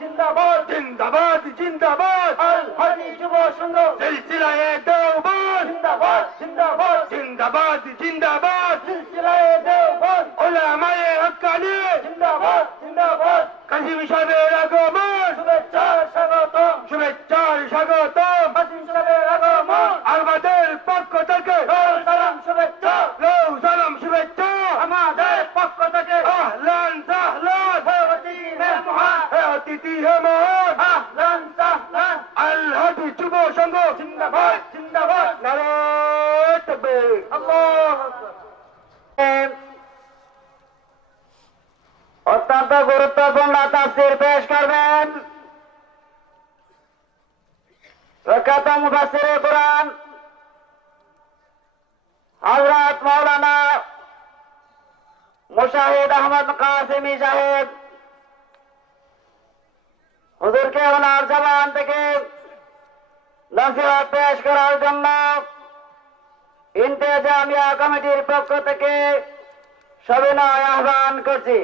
জিন্দাবাদ জিন্দাবাদ জিন্দাবাদ আল হাদি যুব সংঘ সিলসিলায়ে দেওবন্দ জিন্দাবাদ জিন্দাবাদ জিন্দাবাদ জিন্দাবাদ সিলসিলায়ে দেওবন্দ উলামায়ে হক্কানি জিন্দাবাদ জিন্দাবাদ কাসিম সাহেবের আগমন শুভেচ্ছা স্বাগতম শুভেচ্ছার স্বাগতম কাসিম সাহেবের আগমন আমাদের পক্ষ থেকে সালাম শুভেচ্ছা সালাম শুভেচ্ছা আমাদের পক্ষ থেকে আহলান সাহলান অতিথি হে মহান অতিথি হে মহান আহলান সাহলান আল হাদি যুব সংঘ জিন্দাবাদ জিন্দাবাদ নারায়ে তাকবীর আল্লাহু আকবার অত্যন্ত গুরুত্বপূর্ণ তাফসীর পেশ করবেন প্রখ্যাত মুফাসসিরে কুরআন হযরত মাওলানা মুশাহিদ আহমদ কাসেমি সাহেব হুজুরকে ওনার জবান থেকে নসিহত পেশ করার জন্য ইন্তেজামিয়া কমিটির পক্ষ থেকে সবিনয় আহ্বান করছি।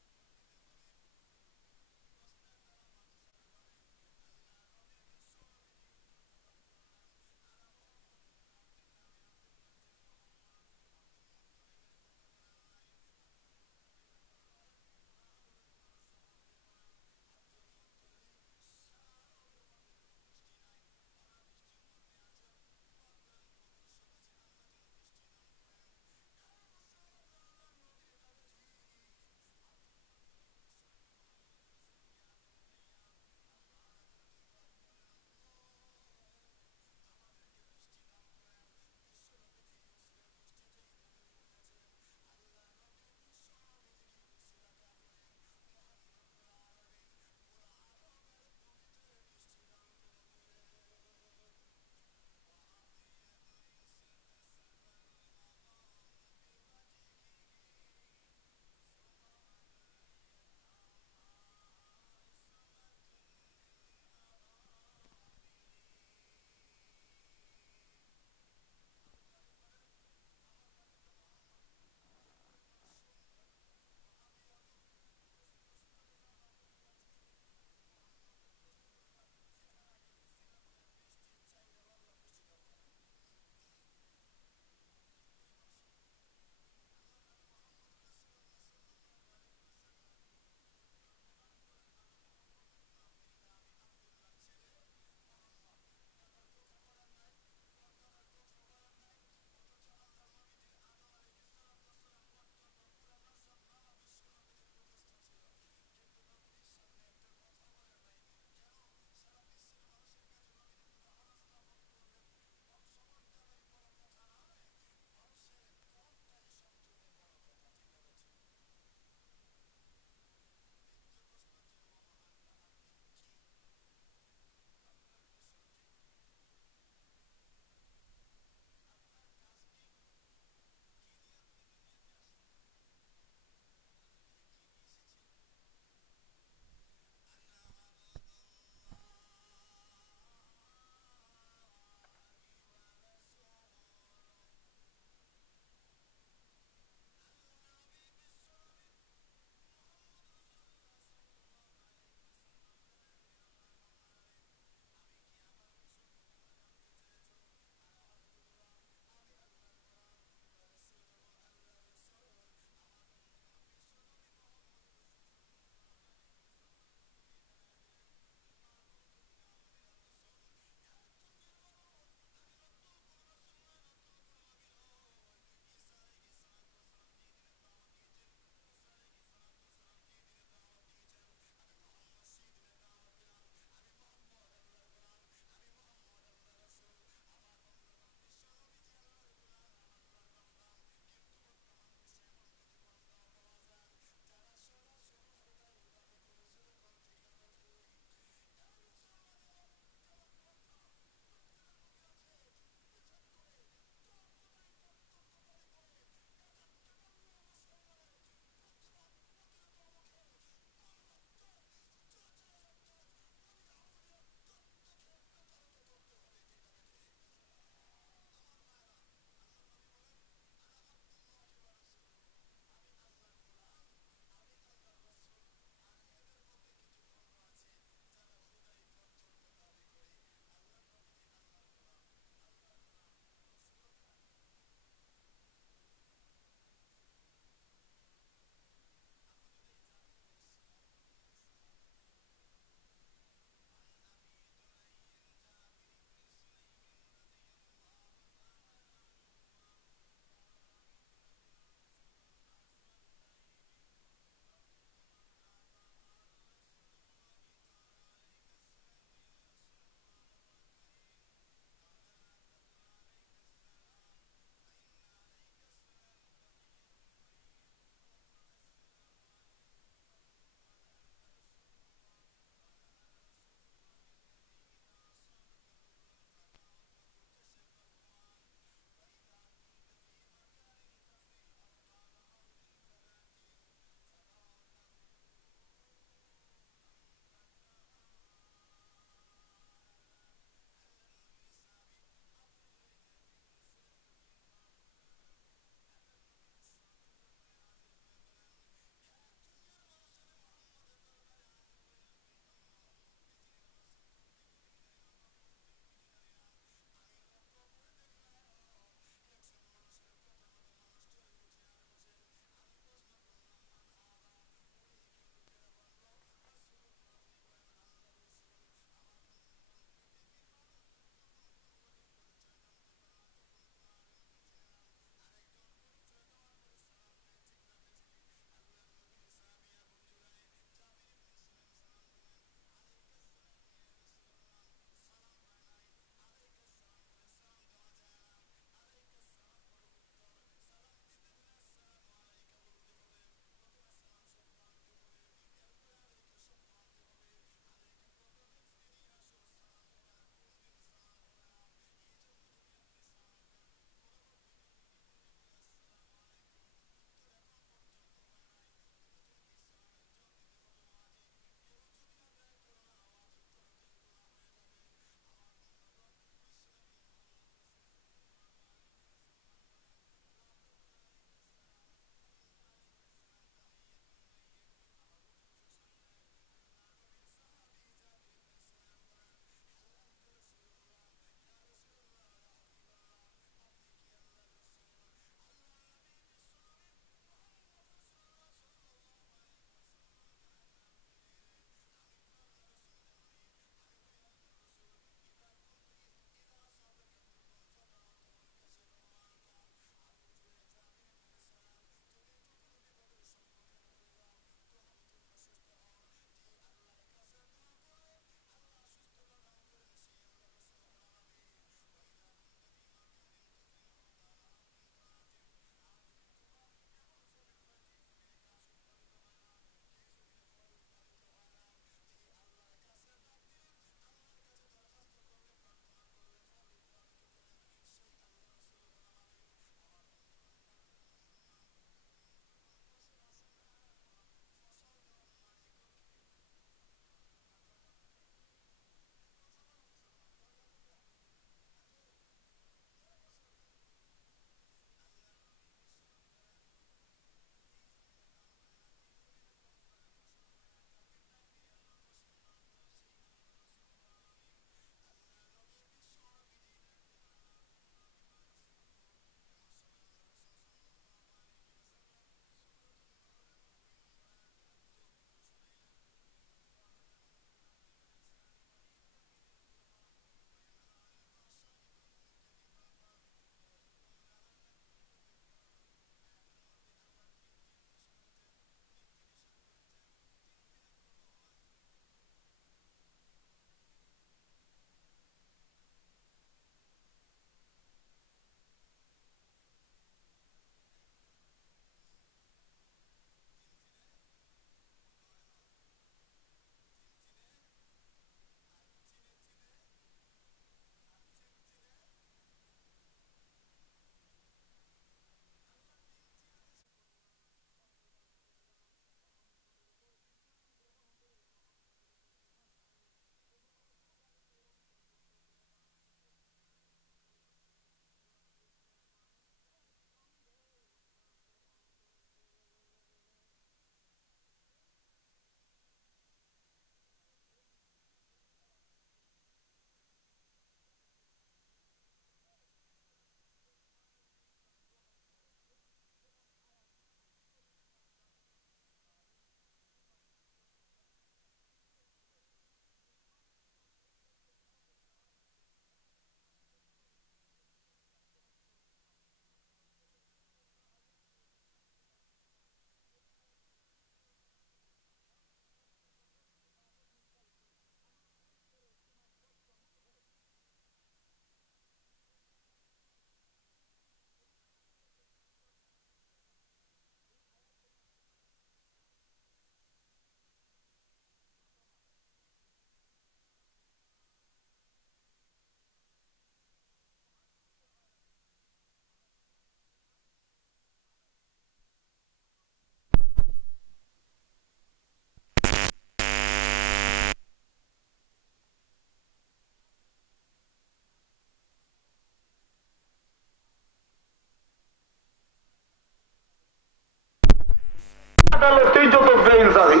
আদালতেই যত বেইনসাফি,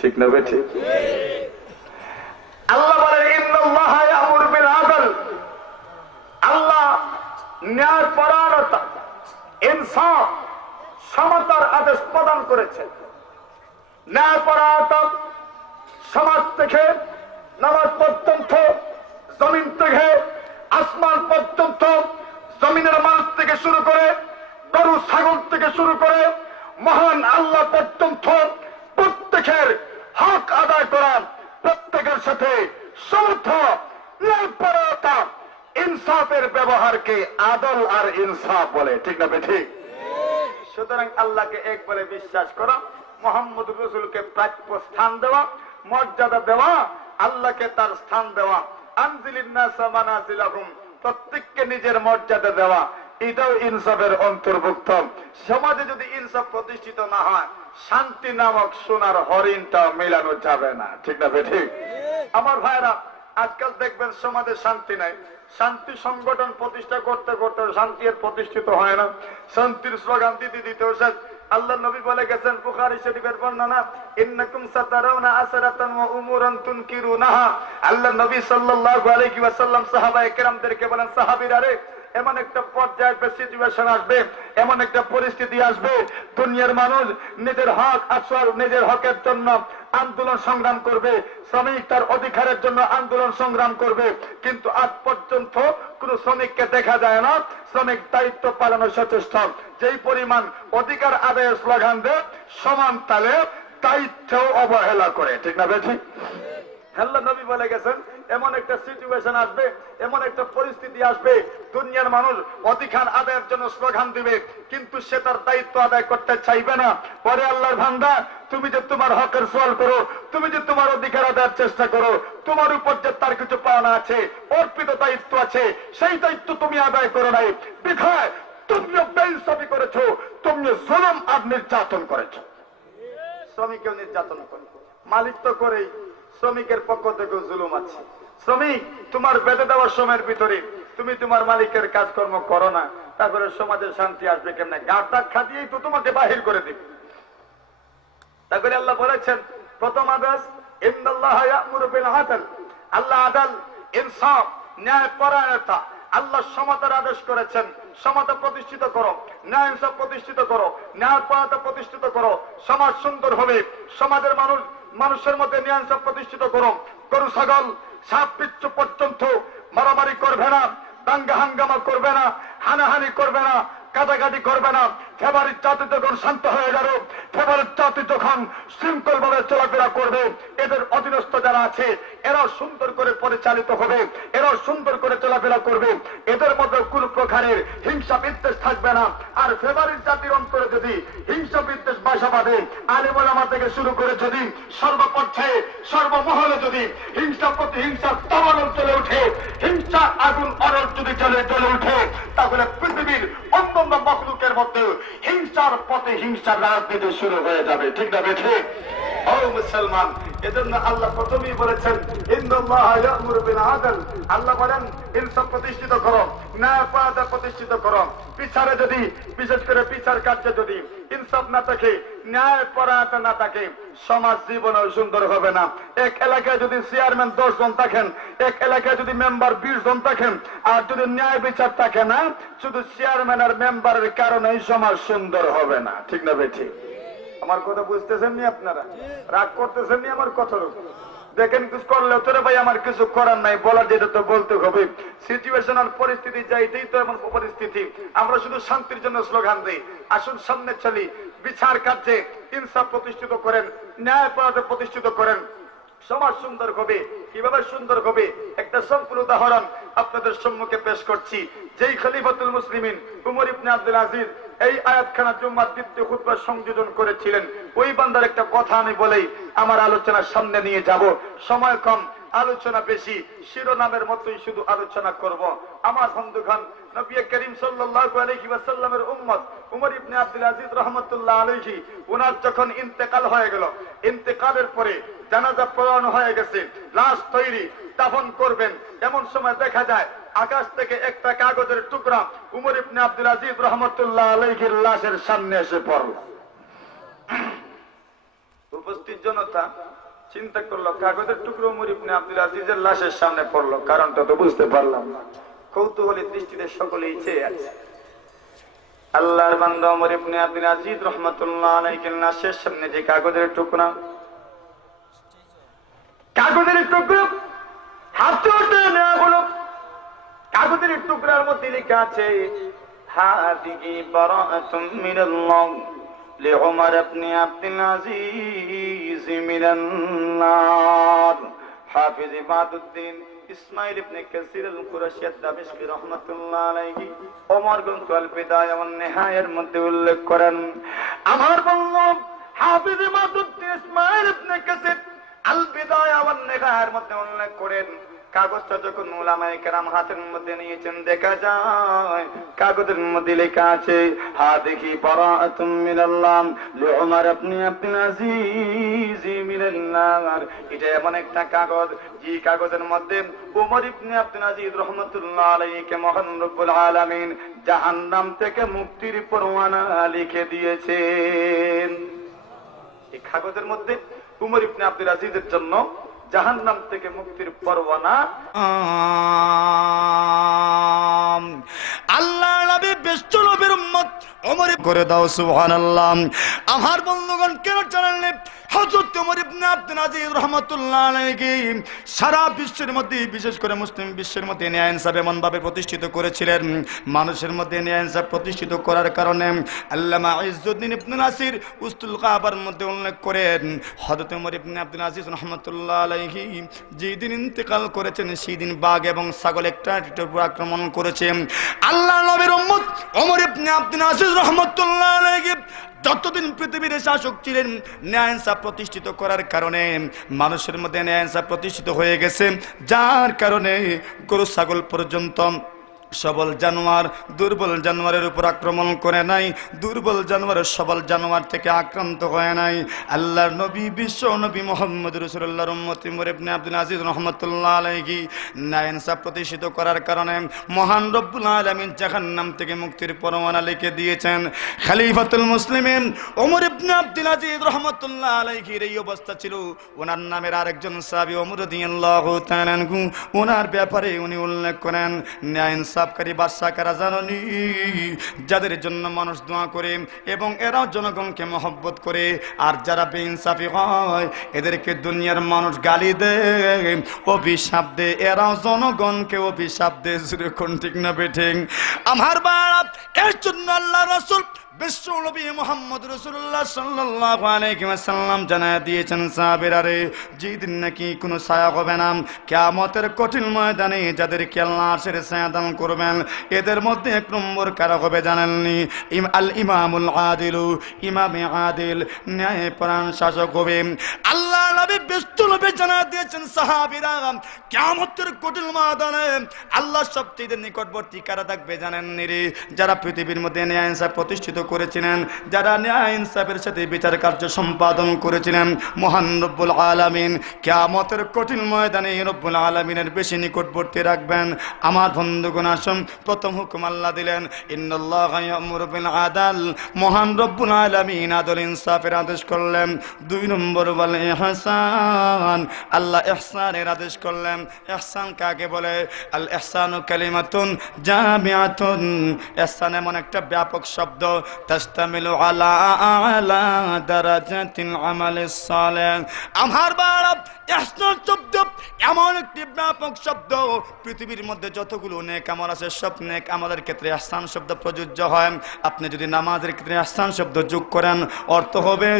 ঠিক না বেঠিক? আল্লাহ বলেন ইন্নাল্লাহা ইয়া'মুরু বিল আদল, আল্লাহ ন্যায়পরায়ণতা, ইনসাফ, সমতার আদেশ প্রদান করেছেন। ন্যায়পরায়ণতা সমাজ থেকে নামাজ পর্যন্ত, জমিন থেকে আসমান পর্যন্ত, জমিনের মানুষ থেকে শুরু করে গরু ছাগল থেকে শুরু করে মহান আল্লাহ পর্যন্ত প্রত্যেকের হক আদায় করার, প্রত্যেকের সাথে সমতা, ন্যায়পরায়ণতা, ইনসাফের ব্যবহারকে আদল আর ইনসাফ বলে, ঠিক না ঠিক? সুতরাং আল্লাহকে এক বলে বিশ্বাস করা, মোহাম্মদ রসুলকে প্রাপ্য স্থান দেওয়া, মর্যাদা দেওয়া, আল্লাহকে তার স্থান দেওয়া, আনজিলিন নাস মানাজিলাহুম, প্রত্যেককে নিজের মর্যাদা দেওয়া, এটাও ইনসাফের অন্তর্ভুক্ত। সমাজে যদি ইনসাফ প্রতিষ্ঠিত না হয়, শান্তি নামক সোনার হরিণটা মেলানো যাবে না, ঠিক না ঠিক? আমার ভাইরা, আজকাল দেখবেন সমাজে শান্তি নাই, শান্তি সংগঠন প্রতিষ্ঠা করতে করতে শান্তি এর প্রতিষ্ঠিত হয় না, শান্তির স্লোগান দিতে দিতে শেষ। আল্লাহ নবী বলে গেছেন বুখারী শরীফের বর্ণনা, ইন্নাকুম সাতারাউনা আসরাতান ওয়া উমুরান তুনকিরুনাহা। আল্লাহ নবী সাল্লাল্লাহু আলাইহি ওয়াসাল্লাম সাহাবায়ে কেরামদেরকে বলেন, সাহাবীরা রে, এমন একটা পর্যায়ে আসবে, সিচুয়েশন আসবে, এমন একটা পরিস্থিতি আসবে, দুনিয়ার মানুষ নিজের হক আসল, নিজের হকের জন্য আন্দোলন সংগ্রাম করবে, শ্রমিক তার অধিকারের জন্য আন্দোলন সংগ্রাম করবে, কিন্তু আজ পর্যন্ত কোন শ্রমিককে দেখা যায় না শ্রমিক দায়িত্ব পালনের সচেষ্ট। যেই পরিমাণ অধিকার আদায়ের স্লোগান দেয়, সমান তালে দায়িত্ব অবহেলা করে, ঠিক না বেঠি? আল্লাহ নবী বলে গেছেন, এমন একটা সিচুয়েশন আসবে, এমন একটা পরিস্থিতি আসবে, দুনিয়ার মানুষ অধিকার আদায়ের জন্য স্লোগান দিবে, কিন্তু সে তার দায়িত্ব আদায় করতে চাইবে না। পরে আল্লাহর বান্দা, তুমি যে তোমার হকের সওয়াল করো, তুমি যে তোমার অধিকার আদায়ের চেষ্টা করো, তোমার উপর যে তার কিছু পাওনা আছে, অর্পিত দায়িত্ব আছে, সেই দায়িত্ব তুমি আদায় করো নাই, বিধায় তুমিও বেইনসাফি করেছো, তুমিও জুলুম আর নির্যাতন করেছো। শ্রমিকেও নির্যাতন করে, মালিক তো করেই, শ্রমিকের পক্ষ থেকে জুলুম আছে। শ্রমিক, তোমার বেঁধে দেওয়ার সময়ের ভিতরে তুমি তোমার মালিকের কাজকর্ম করো না, তারপরে সমাজে শান্তি আসবে কেমনে? গাঁটা খাটিয়েই তো তোমাকে বাহির করে দিবে। তারপরে আল্লাহ বলেছেন, প্রথম আদেশ ইন্নাল্লাহা ইয়া'মুরু বিল আদল, আল্লাহ আদল, ইনসাফ, ন্যায়পরায়ণতা, আল্লাহ সমতার আদেশ করেছেন। সমতা প্রতিষ্ঠিত করো, ন্যায় ইনসাফ প্রতিষ্ঠিত করো, ন্যায়পরায়ণতা প্রতিষ্ঠিত করো, সমাজ সুন্দর হবে। সমাজের মানুষের মধ্যে ন্যায় ইনসাফ প্রতিষ্ঠিত করো। গরু ছাগল সাপ বিচ্ছু পর্যন্ত মারামারি করবে না, দাঙ্গা হাঙ্গামা করবে না, হানাহানি করবে না, কাটাকাটি করবে না। ফেব্রুয়ারির জাতি যখন শান্ত হয়ে গেল, ফেব্রুয়ারির জাতি যখন শৃঙ্খল ভাবে চলাফেরা করবে, এদের অধীনস্থ যারা আছে এরাও সুন্দর করে পরিচালিত হবে, এরাও সুন্দর করে চলাফেরা করবে, এদের মধ্যে কোন প্রকারের হিংসা বিদ্বেষ থাকবে না। আর ফেব্রুয়ারির জাতির অন্তরে যদি হিংসা বিদ্বেষ বাসা বাঁধে, আলেম ওলামা থেকে শুরু করে যদি সর্বপর্যায়ে সর্বমহলে যদি হিংসা প্রতিহিংসা তরল চলে উঠে, হিংসা আগুন অরল যদি জ্বলে উঠে, তাহলে পৃথিবীর অন্যান্য মখলুকের মধ্যে হিংসার পথে হিংসার রাজনীতি শুরু হয়ে যাবে, ঠিক না ঠিক? ও মুসলমান, এজন্য আল্লাহ প্রথমেই বলেছেন ইন্নাল্লাহা ইয়া'মুরু বিল আদল, আল্লাহ বলেন ইনসাফ প্রতিষ্ঠিত করো, ন্যায়পরায়ণতা প্রতিষ্ঠিত করো। বিচারে যদি, বিশেষ করে বিচার কার্যে যদি ইনসাফ না থাকে, ন্যায়পরায়ণতা না থাকে, সমাজ জীবনেও সুন্দর হবে না। এক এলাকায় যদি চেয়ারম্যান 10 জন থাকেন, এক এলাকায় যদি মেম্বার 20 জন থাকেন, আর যদি ন্যায় বিচার থাকে না, শুধু চেয়ারম্যান আর মেম্বারের কারণেই সমাজ সুন্দর হবে না, ঠিক না বেঠিক? আমার কথা বুঝতেছেন নি আপনারা? রাগ করতেছেন নি আমার কথার উপর? দেখেন কিছু করলেও তোরে ভাই আমার কিছু করার নাই, বলার যেটা তো বলতে হবে। সিচুয়েশন আর পরিস্থিতি যাইতেই তো এমন পরিস্থিতি। আমরা শুধু শান্তির জন্য স্লোগান দিই, আসুন সামনে চলি। বিচার কার্যে ইনসাফ প্রতিষ্ঠিত করেন, ন্যায়পরায়ণতা প্রতিষ্ঠিত করেন, সমাজ সুন্দর হবে। কিভাবে সুন্দর হবে? একটা সম্পূর্ণ উদাহরণ আপনাদের সম্মুখে পেশ করছি। যেই খলিফাতুল মুসলিমিন উমর ইবনে আব্দুল আজিজ এই আয়াতখানা জুম্মার দ্বিতীয় খুতবা সংযোজন করেছিলেন, ওই বান্দার একটা কথা আমি বলেই আমার আলোচনার সামনে নিয়ে যাব। সময় কম, আলোচনা বেশি, শিরোনামের মতোই শুধু আলোচনা করব। আমার বন্ধুগণ, নবী করিম সাল্লাল্লাহু আলাইহি ওয়াসাল্লামের উম্মত উমর ইবনে আব্দুল আজিজ রাহমাতুল্লাহ আলাইহি, ওনার যখন ইন্তেকাল হয়ে গেল, ইন্তেকালের পরে জানাজা পড়ানো হয়ে গেছে, লাশ তৈরি, দাফন করবেন, এমন সময় দেখা যায় আকাশ থেকে একটা কাগজের টুকরা উমর ইবনে আব্দুল আজিজ রাহমাতুল্লাহ আলাইহির লাশের সামনে এসে পড়ল। উপস্থিত জনতা চিন্তা করলো কাগজের টুকরো ওমর ইবনে আব্দুল আজিজের লাশের সামনে পড়লো, কারণটা তো বুঝতে পারলাম না। কৌতূহলী দৃষ্টিতে সকলেই চেয়ে আছে। আল্লাহর বান্দা ওমর ইবনে আব্দুল আজিজ রাহমাতুল্লাহ আলাইহির লাশের সামনে যে কাগজের টুকরা হাতে উঠে নেওয়া হলো। কাগজের টুকরার মধ্যে লেখা আছে হাদিহি বারাআতুম মিনাল্লাহ লিউমর ইবনে আব্দুল আজিজ মিনান নার। হাফিজ ইবাদুদ্দিন ইসমাইল ইবনে কাসির আল কুরাশি আদ-দামিশকি রাহমাতুল্লাহ আলাইহি ওমর গ্রন্থ আল বিদায়া ওয়ান নিহায়ার মধ্যে উল্লেখ করেন। আমার বন্ধু হাফিজ ইবাদুদ্দিন ইসমাইল ইবনে কাসির আল বিদায়া ওয়ান নিহায়ার মধ্যে উল্লেখ করেন, কাগজটা যখন উলামায়ে কেরাম হাতের মধ্যে নিয়েছেন, দেখা যায় কাগজের মধ্যে লেখা আছে হাদিহি বারাআতুম মিনাল্লাহ লিউমর ইবনে আব্দুল আজিজ মিনান নার। এটা এমন একটা কাগজ, যে কাগজের মধ্যে ওমর ইবনে আব্দুল আজিজ রাহমাতুল্লাহ আলাইহিকে মহান রব্বুল আলামিন জাহান্নাম থেকে মুক্তির পরোয়ানা লিখে দিয়েছেন। এই কাগজের মধ্যে ওমর ইবনে আব্দুল আজিজের জন্য জাহান্নাম থেকে মুক্তির পরোয়ানা। আল্লাহ নবী বিশ্ব নবীর উম্মত ওমর করে দাও সুবহানাল্লাহ। আমার বন্ধুগণ কেন জানেন হযরত ওমর ইবনে আব্দুল আজিজ রাহমাতুল্লাহ আলাইহি সারা বিশ্বের মধ্যে, বিশেষ করে মুসলিম বিশ্বের মধ্যে ন্যায় ইনসাফ এমন ভাবে প্রতিষ্ঠিত করেছিলেন। মানুষের মধ্যে ন্যায় ইনসাফ প্রতিষ্ঠিত করার কারণে আল্লামা ইজ্জুদ্দিন ইবনে নাসির উসতুল কাবার মধ্যে উল্লেখ করেন হযরত ওমর ইবনে আব্দুল আজিজ রাহমাতুল্লাহ আলাইহি যেদিন ইন্তেকাল করেছেন সেই দিন বাঘ এবং ছাগল একটার উপর আক্রমণ করেছে। আল্লাহ নবীর উম্মত ওমর ইবনে আব্দুল আজিজ রাহমাতুল্লাহ আলাইহি যতদিন পৃথিবীর শাসক ছিলেন, ন্যায় ইনসাফ প্রতিষ্ঠিত করার কারণে মানুষের মধ্যে ন্যায় ইনসাফ প্রতিষ্ঠিত হয়ে গেছে, যার কারণে গরু ছাগল পর্যন্ত সবল জানোয়ার দুর্বল জানোয়ারের উপর আক্রমণ করে নাই, দুর্বল জানোয়ার সবল জানোয়ার থেকে আক্রান্ত হয় নাই। আল্লাহর নবী বিশ্ব নবী মুহাম্মদ রাসূলুল্লাহর উম্মত ওমর ইবনে আব্দুল আজিজ রাহমাতুল্লাহ আলাইহি ন্যায় ইনসাফ প্রতিষ্ঠিত করার কারণে মহান রব্বুল আলামিন জাহান্নাম থেকে মুক্তির পরোয়ানা লিখে দিয়েছেন। খলিফাতুল মুসলিমিন ওমর ইবনে আব্দুল আজিজ রাহমাতুল্লাহ আলাইহির এই অবস্থা ছিল। ওনার নামের আরেকজন সাহাবী ওমর রাদিয়াল্লাহু তাআলা আনহু, ওনার ব্যাপারে উনি উল্লেখ করেন ন্যায় ইনসাফকারী বাদশা কারা জানেননি? যাদের জন্য মানুষ দোয়া করে এবং এরাও জনগণকে মহব্বত করে, আর যারা বেইনসাফি হয় এদেরকে দুনিয়ার মানুষ গালি দেয়, অভিশাপ দেয়, এরাও জনগণকে অভিশাপ দেয়। জুড়ে কোন ঠিক না বেঠিক? আমার বাপ এর জন্য আল্লাহ রাসূল বিশ্ব নবী মুহাম্মদ রাসূলুল্লাহ সাল্লাল্লাহু আলাইহি ওয়াসাল্লাম জানায় দিয়েছেন সাহাবীরা রে, যেদিন নাকি কোনো ছায়া হবে না কিয়ামতের কঠিন ময়দানে যাদেরকে আল্লাহ আরশের ছায়া দান করবেন, এদের মধ্যে এক নম্বর কারা হবে জানেননি? আল ইমামুল আদিল, ইমামে আদিল, ন্যায়পরায়ণ শাসক হবে। আল্লাহ নবী বিশ্ব নবী জানায় দিয়েছেন সাহাবীরা কিয়ামতের কঠিন ময়দানে আল্লাহর সবচেয়ে নিকটবর্তী কারা থাকবে জানেননি রে? যারা পৃথিবীর মধ্যে ন্যায় ইনসাফ প্রতিষ্ঠিত করেছিলেন, যারা ন্যায় ইনসাফের সাথে বিচার কার্য সম্পাদন করেছিলেন, মহান রব্বুল আলামিন কিয়ামতের কঠিন ময়দানে রব্বুল আলামিনের বেশি নিকটবর্তী রাখবেন। আমার বন্ধুগণ আসুন, প্রথম হুকুম আল্লাহ দিলেন ইন্নাল্লাহা ইয়া'মুরু বিল আদল, মহান রব্বুল আলামিন আদল ইনসাফের আদেশ করলেন। দুই নম্বর ওয়াল ইহসান, আল্লাহ ইহসানের আদেশ করলেন। ইহসান কাকে বলে? আল ইহসানু কালিমাতুন জামিআতুন, ইহসান এমন একটা ব্যাপক শব্দ তাশতামিলু আলা আলা দারাজাতিল আমালিস সালেহ। আমার বাবা ইহসান শব্দ এমন একটি ব্যাপক শব্দ, পৃথিবীর মধ্যে যতগুলো নেক আমল আছে সব নেক আমলের ক্ষেত্রে ইহসান শব্দ প্রযোজ্য হয়। আপনি যদি নামাজের ক্ষেত্রে ইহসান শব্দ যোগ করেন, অর্থ হবে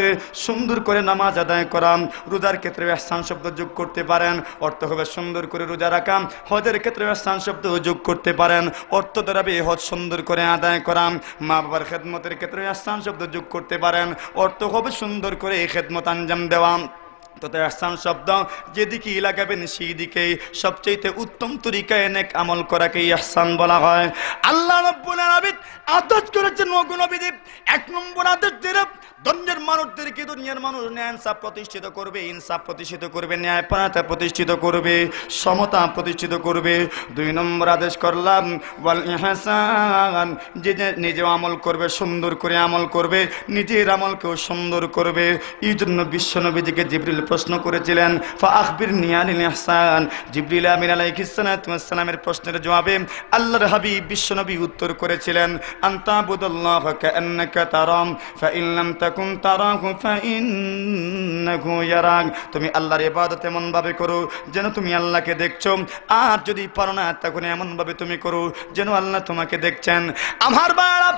সুন্দর করে নামাজ আদায় করা। রোজার ক্ষেত্রে ইহসান শব্দ যোগ করতে পারেন, অর্থ হবে সুন্দর করে রোজা রাখা। হজের ক্ষেত্রে ইহসান শব্দ যোগ করতে পারেন, অর্থ দাঁড়াবে হজ সুন্দর করে আদায় করা। মা বাবার খেদমতের ক্ষেত্রে ইহসান শব্দ যোগ করতে পারেন, অর্থ হবে সুন্দর করে এই খেদমত আঞ্জাম দেওয়া। তথা ইহসান শব্দ যেদিকে লাগাবেন সেই দিকে সবচেয়ে উত্তম তরিকায় নেক আমল করাকে ইহসান বলা হয়। আল্লাহ রাব্বুল আলামিন আদেশ করেছেন ওগো নবীজি, এক নম্বর আদেশ দিলেন দুনিয়ার মানুষদেরকে, দুনিয়ার মানুষ ন্যায় ইনসাফ প্রতিষ্ঠিত করবে, ইনসাফ প্রতিষ্ঠিত করবে, ন্যায়পরায়ণতা প্রতিষ্ঠিত করবে, সমতা প্রতিষ্ঠিত করবে। দুই নম্বর আদেশ করলাম ওয়াল ইহসান, যে নিজে আমল করবে, সুন্দর করে আমল করবে, নিজের আমলকেও সুন্দর করবে। এই জন্য বিশ্বনবীজিকে জিবরিল প্রশ্ন করেছিলেন ফা আখবিরনি আনিল ইহসান। জিবরিল আমিন আলাইহিস সালাতু ওয়াস সালামের প্রশ্নের জবাবে আল্লাহর হাবিব বিশ্বনবী উত্তর করেছিলেন আনতাবুদুল্লাহা কাআন্নাকা তারাম ফা ইন লাম তাকুন তারাহু ফা ইন্নাহু ইয়ারাক। তুমি আল্লাহর ইবাদত এমন ভাবে করো যেন তুমি আল্লাহকে দেখছো, আর যদি পারো না তখন এমন ভাবে তুমি করো যেন আল্লাহ তোমাকে দেখছেন। আমার বাবা,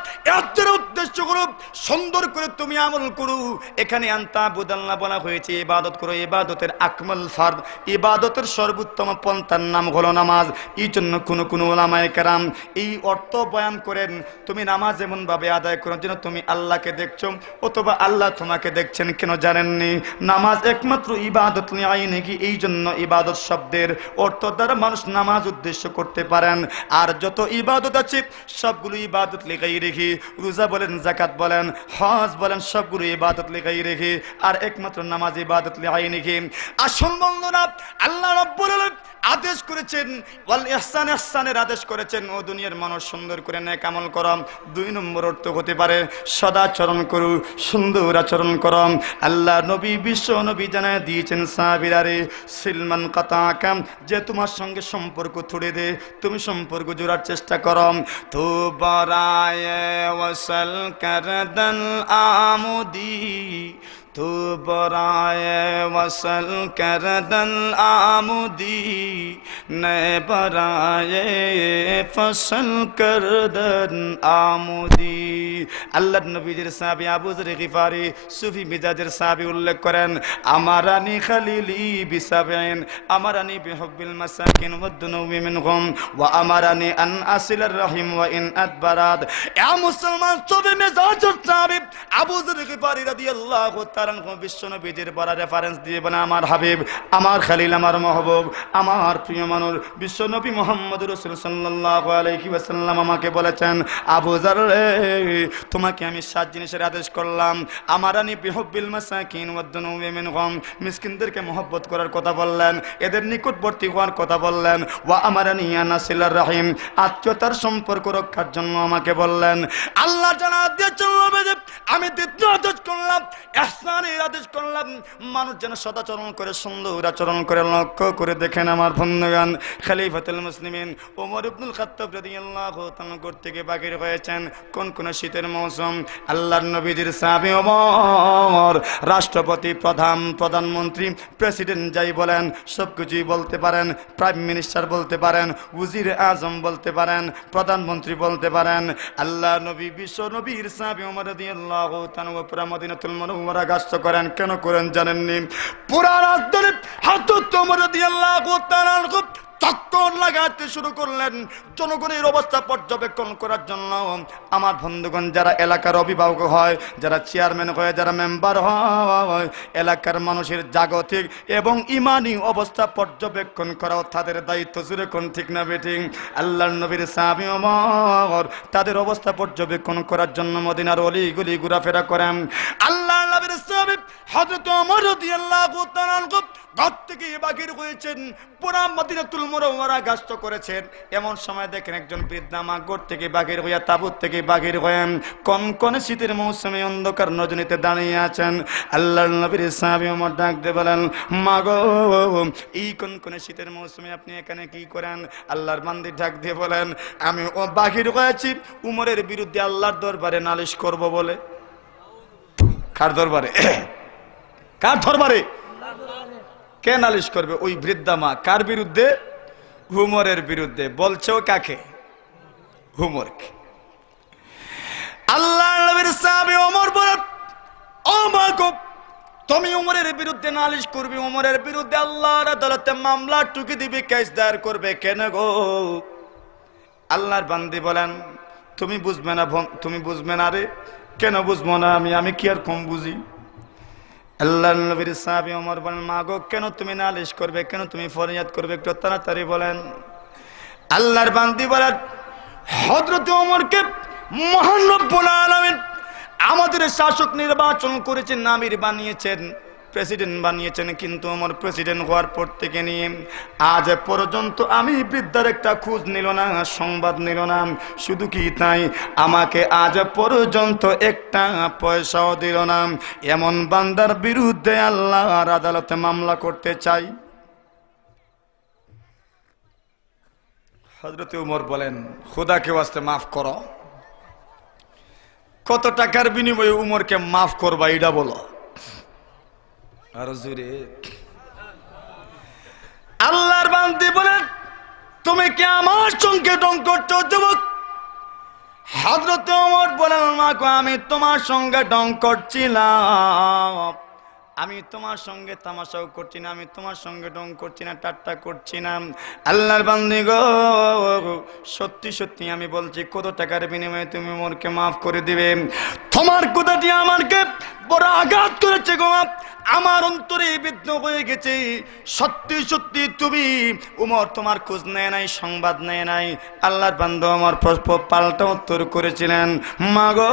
এর উদ্দেশ্য হলো সুন্দর করে তুমি আমল করো। এখানে আনতাবুদাল্লাহ বলা হয়েছে ইবাদত করো, ইবাদতের আকমাল ফারদ, ইবাদতের সর্বোত্তম পন্থার নাম হলো নামাজ। এই জন্য কোন উলামায়ে কেরাম এই অর্থ বয়ান করেন তুমি নামাজ এমন ভাবে আদায় করো যেন তুমি আল্লাহকে দেখছো অথবা আল্লাহ তোমাকে দেখছেন। কেন জানেননি? নামাজ একমাত্র ইবাদত নিয়ে নাকি, এই জন্য ইবাদত শব্দের অর্থ দ্বারা মানুষ নামাজ উদ্দেশ্য করতে পারেন। আর যত ইবাদত আছে সবগুলো ইবাদত লেখাই রেখে, রোজা বলেন, যাকাত বলেন, হজ বলেন, সবগুলো ইবাদত লেখাই রেখে, আর একমাত্র নামাজ ইবাদত লেখাই রেখে। আসল বন্ধুরা, আল্লাহ রাব্বুল আলামিন আদেশ করেছেন ওয়াল ইহসান, ইহসানের আদেশ করেছেন ও দুনিয়ার মানুষ সুন্দর করে নেক আমল করো। দুই নম্বর অর্থ হতে পারে সদাচরণ করো, সুন্দর আচরণ করো। আল্লাহ নবী বিশ্ব নবী জানায় দিয়েছেন সাহাবীরারে সিলমান কাতাকাম, যে তোমার সঙ্গে সম্পর্ক ছুড়ে দে, তুমি সম্পর্ক জোড়ার চেষ্টা করো। তো বরায়ে ওয়াসাল করদল আমুদি, তো বরায়ে ওয়াসাল করদল আমুদি, নে বরায়ে ফসল করদল আমুদি। আল্লাহ নবীজির সাহাবী আবু যর গিফারি সুফি মিজাজের সাহাবী উল্লেখ করেন আমারানি খালিলি বিসাবিন, আমারানি বিহুব্বিল মাসাকিন ওয়াদ-দুনুবি মিনহুম ওয়া আমারানি আন আসিলার রহিম ওয়া ইন আদবারাত। এ মুসলমান সুফি মিজাজের সাহাবী আবু যর গিফারি রাদিয়াল্লাহু তাআলা বিশ্বনবীজির বড় রেফারেন্স দিয়ে বলে আমার হাবিব, আমার খালিল, আমার মাহবুব, আমার প্রিয় মানুষ বিশ্বনবী মুহাম্মদুর রাসূল সাল্লাল্লাহু আলাইহি ওয়াসাল্লাম আমাকে বলেছেন আবু যর, তোমাকে আমি 7 জিনিসের আদেশ করলাম। আমারানি বিহুব্বিল মাসাকিন ওয়াদ-দুনুবি মিনহুম, মিসকিনদেরকে মহব্বত করার কথা বললেন, এদের নিকটবর্তী হওয়ার কথা বললেন। ওয়া আমারানি আনাসিলার রহিম, আত্মীয়তার সম্পর্ক রক্ষার জন্য আমাকে বললেন। আল্লাহ জানা দিয়েছেন আমি দ্বিতীয় আদেশ করলাম, ইহসানের আদেশ করলাম, মানুষ যেন সদাচরণ করে, সুন্দর আচরণ করে। লক্ষ্য করে দেখেন আমার বন্ধুগণ, খলিফাতুল মুসলিমিন ওমর ইবনুল খাত্তাব রাদিয়াল্লাহু তাআলা থেকে বাগির হয়েছেন কোন শীতের মৌসুম। আল্লাহর নবীজির সাহাবী ওমর রাষ্ট্রপতি, প্রধানমন্ত্রী, প্রেসিডেন্ট যাই বলেন সবকিছুই বলতে পারেন, প্রাইম মিনিস্টার বলতে পারেন, উজির আজম বলতে পারেন, প্রধানমন্ত্রী বলতে পারেন। আল্লাহ নবী বিশ্ব নবীর সাহাবী ওমর রাদিয়াল্লাহু তাআলা পুরা মদিনাতুল মুনাওয়ারা গস্ত করেন। কেন করেন জানেননি? পুরা রাজধানী হযরত ওমর রাদিয়াল্লাহু তাআলা চক্কর লাগাতে শুরু করলেন জনগণের অবস্থা পর্যবেক্ষণ করার জন্য। আমার বন্ধুগণ, যারা এলাকার অভিভাবক হয়, যারা চেয়ারম্যান হয়, যারা মেম্বার হয়, এলাকার মানুষের জাগতিক এবং ইমানি অবস্থা পর্যবেক্ষণ করাও তাদের দায়িত্ব। জুড়ে কোন ঠিক না বেঠিক? আল্লাহর নবীর সাহাবী ওমর তাদের অবস্থা পর্যবেক্ষণ করার জন্য মদিনার অলিগলি ঘোরাফেরা করেন। আল্লাহর নবীর সাহাবী হযরত ওমর রাদিয়াল্লাহু তাআলা ঘর থেকে বাহির হয়েছেন, পুরা মদিনাতুল মুনাওয়ারা গস্ত করেছেন। এমন সময় দেখেন একজন বৃদ্ধা মা ঘর থেকে বাহির হইয়া, তাবুত থেকে বাহির হয়ে কনকনে শীতের মৌসুমে অন্ধকার রজনীতে দাঁড়িয়ে আছেন। আল্লাহর নবীর সাহাবী ওমর ডাক দিয়ে বলেন, মা গো, এই কনকনে শীতের মৌসুমে আপনি এখানে কি করেন? আল্লাহর বান্দি ডাক দিয়ে বলেন, আমি বাহির হয়েছি উমরের বিরুদ্ধে আল্লাহর দরবারে নালিশ করব বলে। কার দরবারে? কার দরবারে? কে নালিশ করবে? ওই বৃদ্ধা মা। কার বিরুদ্ধে? উমরের বিরুদ্ধে। বলছেও কাকে? উমরকে। আল্লাহর নবীর সাহাবী ওমর বলে, ও মা গো, তুমি উমরের বিরুদ্ধে নালিশ করবে, উমরের বিরুদ্ধে আল্লাহর আদালতে মামলা টুকি দিবে, কেস দায়ের করবে। কেন গো? আল্লাহর বান্দি বলেন, তুমি বুঝবে না, তুমি বুঝবে না। রে কেন বুঝবো না? আমি কি আর কম বুঝি? আল্লাহর নবীর সাহাবী ওমর বলেন, মা গো, কেন তুমি নালিশ করবে, কেন তুমি ফরিয়াদ করবে? একটু তাড়াতাড়ি বলেন। আল্লাহর বান্দি বলেন, হযরত ওমরকে মহান রব্বুল আলামিন আমাদের শাসক নির্বাচন করেছেন, আমির বানিয়েছেন, প্রেসিডেন্ট বানিয়েছেন, কিন্তু আমার প্রেসিডেন্ট হওয়ার পর থেকে নিয়ে আজ পর্যন্ত আমি বৃদ্ধার একটা খোঁজ নিল না, সংবাদ নিল না। শুধু কি তাই, আমাকে আজ পর্যন্ত একটা পয়সাও দিল না। এমন বান্দার বিরুদ্ধে আল্লাহর আদালতে মামলা করতে চাই। হযরত ওমর বলেন, খোদাকে ওয়াস্তে মাফ করো। কত টাকার বিনিময়ে উমরকে মাফ করবা এটা বলো। আর জোরে আল্লাহর বান্দী বলেন, তুমি কি আমার সঙ্গে ঢং করছো যুবক? হযরত ওমর বলেন, মাগো আমি তোমার সঙ্গে ঢং করছিলাম, আমি তোমার সঙ্গে তামাশাও করছি না, আমি তোমার সঙ্গে ঢং করছি না, ঠাট্টা করছি না। আল্লাহর বান্দী গো, সত্যি সত্যি আমি বলছি, কত টাকার বিনিময়ে তুমি ওমরকে মাফ করে দিবে? তোমার কথাটি আমাকে বড় আঘাত করেছে গো, আমার অন্তরে বিদ্ধ হয়ে গেছে। সত্যি সত্যি তুমি উমর তোমার খোঁজ নেয় নাই, সংবাদ নেয় নাই। আল্লাহর বান্দা আমার প্রশ্ন পাল্টা উত্তর করেছিলেন, মা গো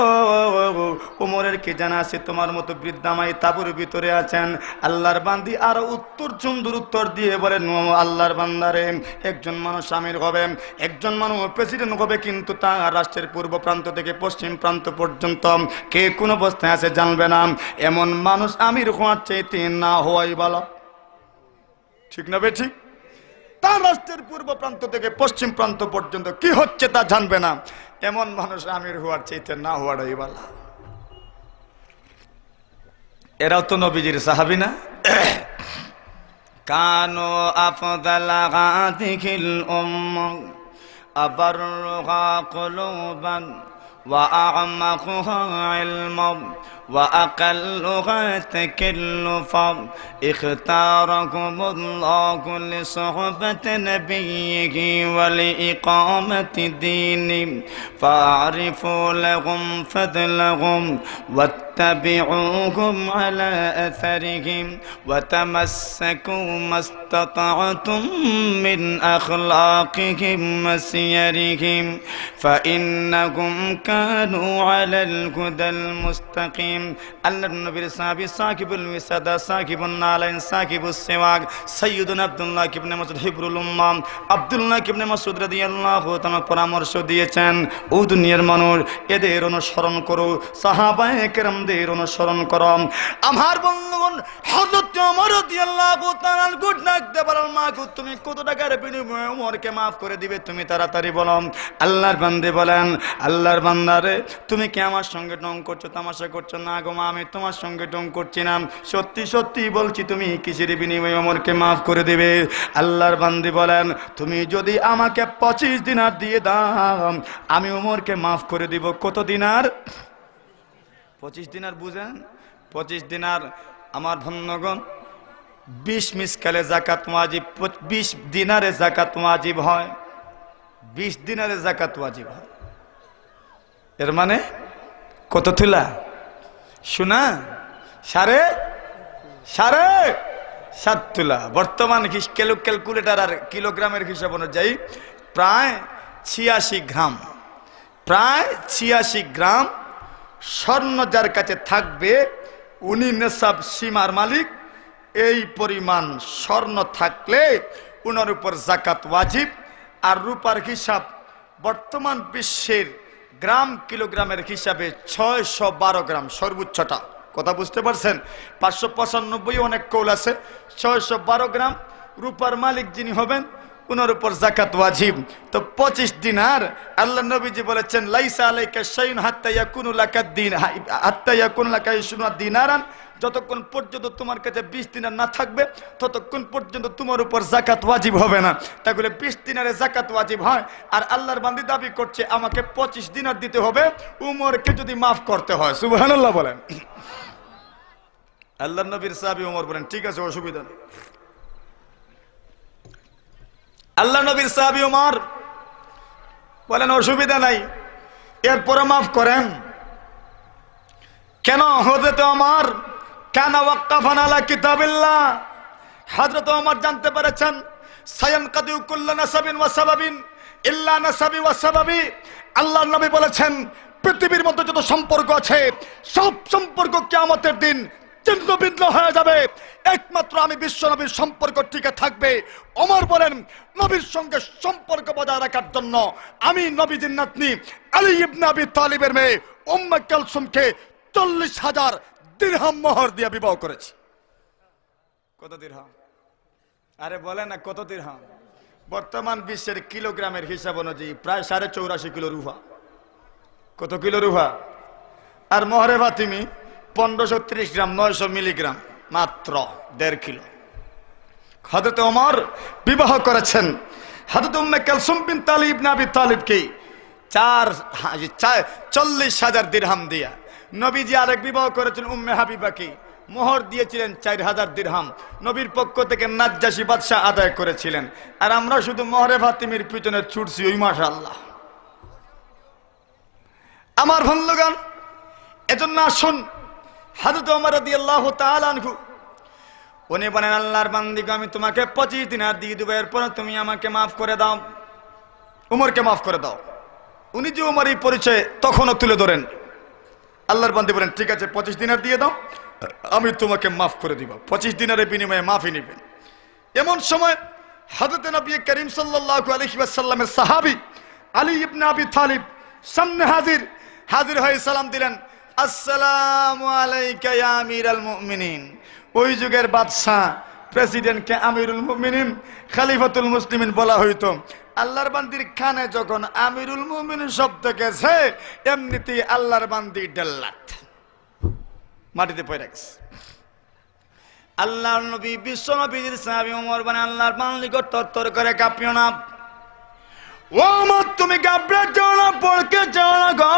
উমরের কি জানা আছে তোমার মতো বৃদ্ধামাই তাবুর ভিতরে আছেন? আল্লাহর বান্দি আরো উত্তর সুন্দর উত্তর দিয়ে বলেন, আল্লাহর বান্দারে, একজন মানুষ আমির হবে, একজন মানুষ প্রেসিডেন্ট হবে, কিন্তু তার রাষ্ট্রের পূর্ব প্রান্ত থেকে পশ্চিম প্রান্ত পর্যন্ত কে কোন অবস্থায় আছে জানবে না। এমন মানুষ আমির হওয়ার চাইতে না হওয়াই ভালো। ঠিক না বেঠিক? তার রাষ্ট্রের পূর্ব প্রান্ত থেকে পশ্চিম প্রান্ত পর্যন্ত কি হচ্ছে তা জানবে না, এমন মানুষ আমির হওয়ার চাইতে না হওয়াটাই ভালো। এরাও তো নবীজির সাহাবী না? কানো আফদালা গাতিকিল উম্মাহ আবাররুহা কুলুবান ওয়া আ'মাকুহা ইলমান وأقلها تكلفا اختاركم الله لصحبة نبيه ولإقامة دينه فاعرفوا لهم فضلهم واتبعوهم على أثرهم وتمسكوا ما استطعتم من أخلاقهم وسيرهم فإنهم كانوا على الهدى المستقيم। আল্লাহর নবীর সাহাবী সাকিবুল মিসাদা, সাকিবুন নালাইন, সাকিবুস সিওয়াক, সাইয়্যিদুনা আব্দুল্লাহ ইবনে মাসউদ হিবরুল উম্মাহ, আব্দুল্লাহ ইবনে মাসউদ রাদিয়াল্লাহু তাআলা পরামর্শ দিয়েছেন, ও দুনিয়ার মানুষ, এদের অনুসরণ করো, সাহাবায়ে কেরামদের অনুসরণ করো। আমার বন্ধুগণ, হযরত ওমর রাদিয়াল্লাহু তাআলা গুড নাকতে বলেন, মাগো তুমি কত টাকার বিনিময়ে ওমরকে maaf করে দিবে, তুমি তাড়াতাড়ি বলো। আল্লাহর বান্দে বলেন, আল্লাহর বান্দারে, তুমি কি আমার সঙ্গে ঢং করছো, তামাশা করছো? না গো মা, আমি তোমার সঙ্গে ঢং করছি না, সত্যি সত্যি বলছি, তুমি কিসের বিনিময়ে ওমরকে মাফ করে দিবে? আল্লাহর বান্দি বলেন, তুমি যদি আমাকে 25 দিনার দিয়ে দাও, আমি ওমরকে মাফ করে দিব। কত দিনার? 25 দিনার। বুঝেন? 25 দিনার আমার বন্ধুগণ 20 মিসকালে যাকাত ওয়াজিব। 20 দিনারে যাকাত ওয়াজিব হয়, 20 দিনারে যাকাত ওয়াজিব হয়। এর মানে কত তুলা? শোনা, 7.5 তুলা। বর্তমান ক্যালকুলেটার আর কিলোগ্রামের হিসাব অনুযায়ী প্রায় 86 গ্রাম। প্রায় 86 গ্রাম স্বর্ণ যার কাছে থাকবে, উনি নেশাব সীমার মালিক। এই পরিমাণ স্বর্ণ থাকলে উনার উপর যাকাত ওয়াজিব। আর রূপার হিসাব বর্তমান বিশ্বের গ্রাম কিলোগ্রামের হিসাবে 612 গ্রাম সর্বোচ্চটা। কথা বুঝতে পারছেন? 595 অনেক কৌল আছে। 612 গ্রাম রূপার মালিক যিনি হবেন, উনার উপর যাকাত ওয়াজিব। তো 25 দিনার, আল্লাহ নবীজি বলেছেন, লাইসা আলাইকা শাইউন হাত্তা ইয়াকুনু লাকা দিন, হাত্তা ইয়াকুনু লাকা ইশরুনা দিনারান। যতক্ষণ পর্যন্ত তোমার কাছে 20 দিনার না থাকবে, ততক্ষণ পর্যন্ত তোমার উপর যাকাত ওয়াজিব হবে না। তাহলে 20 দিনারে যাকাত ওয়াজিব হয়। আর আল্লাহর বান্দী দাবি করছে আমাকে 25 দিনার দিতে হবে উমরকে যদি মাফ করতে হয়। সুবহানাল্লাহ বলেন। আল্লাহর নবীর সাহাবী ওমর বলেন, ঠিক আছে, অসুবিধা নেই। আল্লাহ নবীর সাহাবী ওমর বলেন, অসুবিধা নাই, এরপরে মাফ করেন। কেন? হযরত ওমর কানা ওয়াক্কাফান আলা কিতাবিল্লাহ। হযরত ওমর জানতে পেরেছেন, সায়ানকাদিউ কুল্লু নাসাবিন ওয়া সাবাবিন ইল্লা নাসাবি ওয়া সাবাবি। আল্লাহর নবী বলেছেন, পৃথিবীর মধ্যে যত সম্পর্ক আছে সব সম্পর্ক কিয়ামতের দিন ছিন্ন ভিন্ন হয়ে যাবে, একমাত্র আমি বিশ্ব নবীর সম্পর্ক টিকে থাকবে। ওমর বলেন, নবীর সঙ্গে সম্পর্ক বজায় রাখার জন্য আমি নবীজির নাতনি আলী ইবনে আবি তালিবের মেয়ে উম্মে কালসুমকে 40,000 দিরহাম মোহর দিয়ে বিবাহ করেছি। কত দিরহাম? আরে বলে না কত দিরহাম? বর্তমান বিশ্বের কিলোগ্রামের হিসাব অনুযায়ী প্রায় 84.5 কিলো রুহা। কত কিলো রুহা? আর মোহরে ফাতিমি 1530 গ্রাম, 900 মিলিগ্রাম, মাত্র 1.5 কিলো। হযরত ওমর বিবাহ করেছেন হযরত উম্মে কালসুম বিনত আলী ইবনে আবি তালিবকে 40,000 দিরহাম দিয়া। নবীজি আরেক বিবাহ করেছেন উম্মে হাবিবাকে, মোহর দিয়েছিলেন 4000 দিরহাম। নবীর পক্ষ থেকে নাজ্জাশী বাদশা আদায় করেছিলেন। আর আমরা শুধু মোহরে ফাতিমির পিছনে ছুটছি, ওই মাশাআল্লাহ। আমার বন্ধুগণ, এজন্য আসুন হযরত ওমর রাদিয়াল্লাহু তাআলা আনহু উনি বলেন, আল্লাহর বান্দিকে আমি তোমাকে 25 দিনার দিয়ে দেব, এরপর তুমি আমাকে মাফ করে দাও, উমরকে মাফ করে দাও। উনি যে উমর এই পরিচয় তখনও তুলে ধরেন। আল্লাহর বান্দি বলেন, ঠিক আছে 25 দিনার দিয়ে দাও, আমি তোমাকে মাফ করে দিব। 25 দিনারের বিনিময়ে মাফি নেবেন। এমন সময় হযরত নবী করিম সাল্লাল্লাহু আলাইহি ওয়াসাল্লামের সাহাবী আলী ইবনে আবি তালিব সামনে হাজির হয়ে সালাম দিলেন, আসসালামু আলাইকা ইয়া আমিরাল মুমিনিন। ওই যুগের বাদশা প্রেসিডেন্টকে আমিরুল মুমিনিন, খলিফাতুল মুসলিমিন বলা হইতো। আল্লাহর বান্দির কানে যখন আমিরুল মুমিনিন শব্দ গেছে, এমনিতেই আল্লাহর বান্দি ডেল্লাত মাটিতে পড়ে গেছে। আল্লাহর নবী বিশ্ব নবীর সাহাবী ওমর বলেন, আল্লাহর বান্দিকে তরতর করে কাঁপিও না। ও ওমর, তুমি ঘাবড়ে যাও না, পড়কে যাও না গো।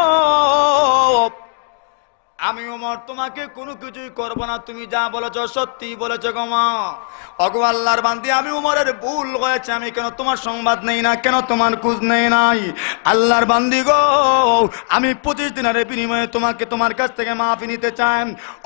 আমি ওমর তোমাকে কোনো কিছুই করবো না, তুমি যা বলেছো সত্যি বলেছো গো মা। ওগো আল্লাহর বান্দি, আমি ওমরের ভুল হয়েছে, আমি কেন তোমার সংবাদ নেই না, কেন তোমার খোঁজ নেই নাই? আল্লাহর বান্দি গো, আমি 25 দিনারের বিনিময়ে তোমাকে তোমার কাছ থেকে মাফি নিতে চাই।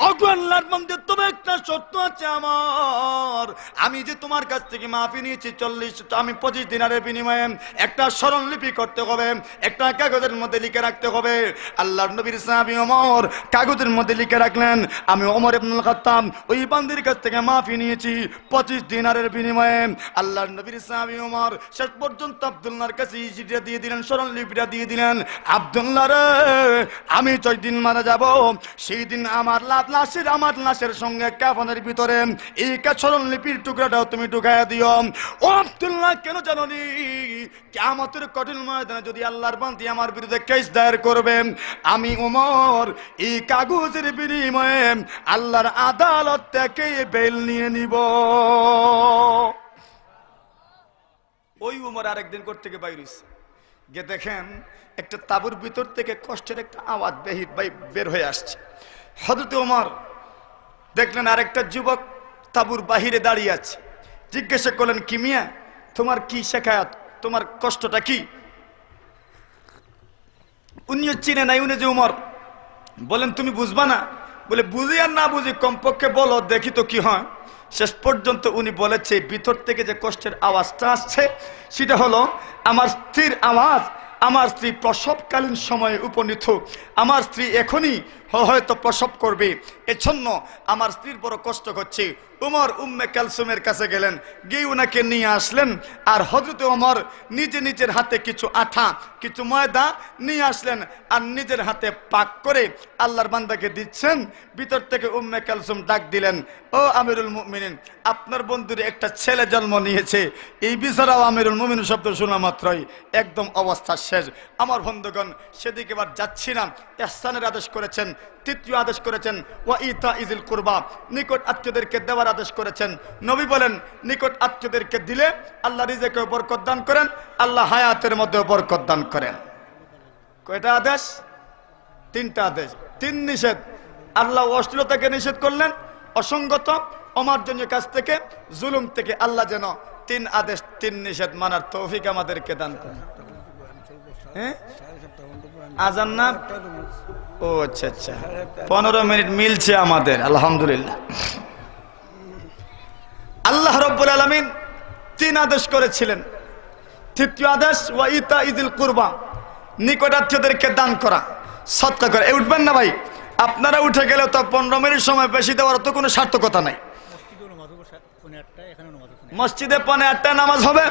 ওগো আল্লাহর বান্দি, তবে একটা শর্ত আছে আমার, আমি যে তোমার কাছ থেকে মাফি নিয়েছি 40, আমি 25 দিনারের বিনিময়ে একটা স্মরণলিপি করতে হবে, একটা কাগজের মধ্যে লিখে রাখতে হবে। আল্লাহর নবীর সাহাবী ওমর কাগজের মধ্যে লিখে রাখলেন, আমি ওমর ইবনুল খাত্তাব ওই বান্দির কাছ থেকে মাফি নিয়েছি 25 দিনারের বিনিময়ে। আল্লাহর নবীর সাহাবী ওমর শেষ পর্যন্ত আব্দুল্লাহর কাছে চিঠিটা দিয়ে দিলেন, স্মরণলিপিটা দিয়ে দিলেন। আব্দুল্লাহ রে, আমি 6 দিন মারা যাব, সেই দিন আমার লাশের সঙ্গে কাফনের ভিতরে এই স্মরণলিপির টুকরাটাও তুমি ঢুকাইয়া দিও। ও আব্দুল্লাহ, কেন জানোনি? কিয়ামতের কঠিন ময়দানে যদি আল্লাহর বান্দি আমার বিরুদ্ধে কেস দায়ের করবে, আমি ওমর এই কাগজের বিনিময়ে আল্লাহর আদালত থেকে বেল নিয়ে নিব। ওই উমর আরেকদিন কোথা থেকে বাইর হইছে, গিয়ে দেখেন একটা তাঁবুর ভিতর থেকে কষ্টের একটা আওয়াজ বের হয়ে আসছে। হযরত ওমর দেখলেন আরেকটা যুবক তাঁবুর বাহিরে দাঁড়িয়ে আছে। জিজ্ঞাসা করলেন, কি মিয়া, তোমার কি শেখায়াত, তোমার কষ্টটা কি? উনিও চিনে নাই, উনি যে উমর। বলেন, তুমি বুঝবা না? বলে, বুঝি আর না বুঝি, কমপক্ষে বলো দেখি তো কি হয়। শেষ পর্যন্ত উনি বলেছে, ভিতর থেকে যে কষ্টের আওয়াজটা আসছে সেটা হলো আমার স্ত্রীর আওয়াজ। আমার স্ত্রী প্রসবকালীন সময়ে উপনীত, আমার স্ত্রী এখনই হয়তো প্রসব করবে, এজন্য আমার স্ত্রীর বড় কষ্ট হচ্ছে। উমর উম্মে কালসুমের কাছে গেলেন, গিয়ে উনাকে নিয়ে আসলেন। আর হযরত ওমর নিজের হাতে কিছু আঠা, কিছু ময়দা নিয়ে আসলেন, আর নিজের হাতে পাক করে আল্লাহর বান্দাকে দিচ্ছেন। ভিতর থেকে উম্মে কালসুম ডাক দিলেন, ও আমিরুল মুমিনিন, আপনার বন্ধুর একটা ছেলে জন্ম নিয়েছে। এই বিচারাও আমিরুল মুমিনিন শব্দ শোনা মাত্রই একদম অবস্থা শেষ। আমার বন্ধুগণ, সেদিকে এবার যাচ্ছি না। ইহসানের আদেশ করেছেন, তৃতীয় আদেশ করেছেন, ওয়া ইতা ইজিল কুরবা, নিকট আত্মীয়দেরকে দেওয়ার আদেশ করেছেন। নবী বলেন, নিকট আত্মীয়দেরকে দিলে আল্লাহ রিজেকে বরকত দান করেন, আল্লাহ হায়াতের মধ্যে বরকত দান করেন। কয়টা আদেশ? 3টা আদেশ, 3 নিষেধ। আল্লাহ অশ্লীলতাকে নিষেধ করলেন, অসঙ্গত অমার্জনীয় কাজ থেকে, জুলুম থেকে। আল্লাহ যেন 3 আদেশ 3 নিষেধ মানার তৌফিক আমাদেরকে দান করেন। হ্যাঁ, আজান না? ও আচ্ছা আচ্ছা, 15 মিনিট মিলছে আমাদের, আলহামদুলিল্লাহ। আল্লাহ রাব্বুল আলামিন 3 আদেশ করেছিলেন। তৃতীয় আদেশ, ওয়া ইতা ইজিল কুরবা, নিকটাত্মীয়দেরকে দান করা। সদকা করে। এই উঠবেন না ভাই, আপনারা উঠে গেলে তো 15 মিনিট সময় বেশি দেওয়ার তো কোনো সার্থকতা নাই। মসজিদে 8:15 নামাজ হবে,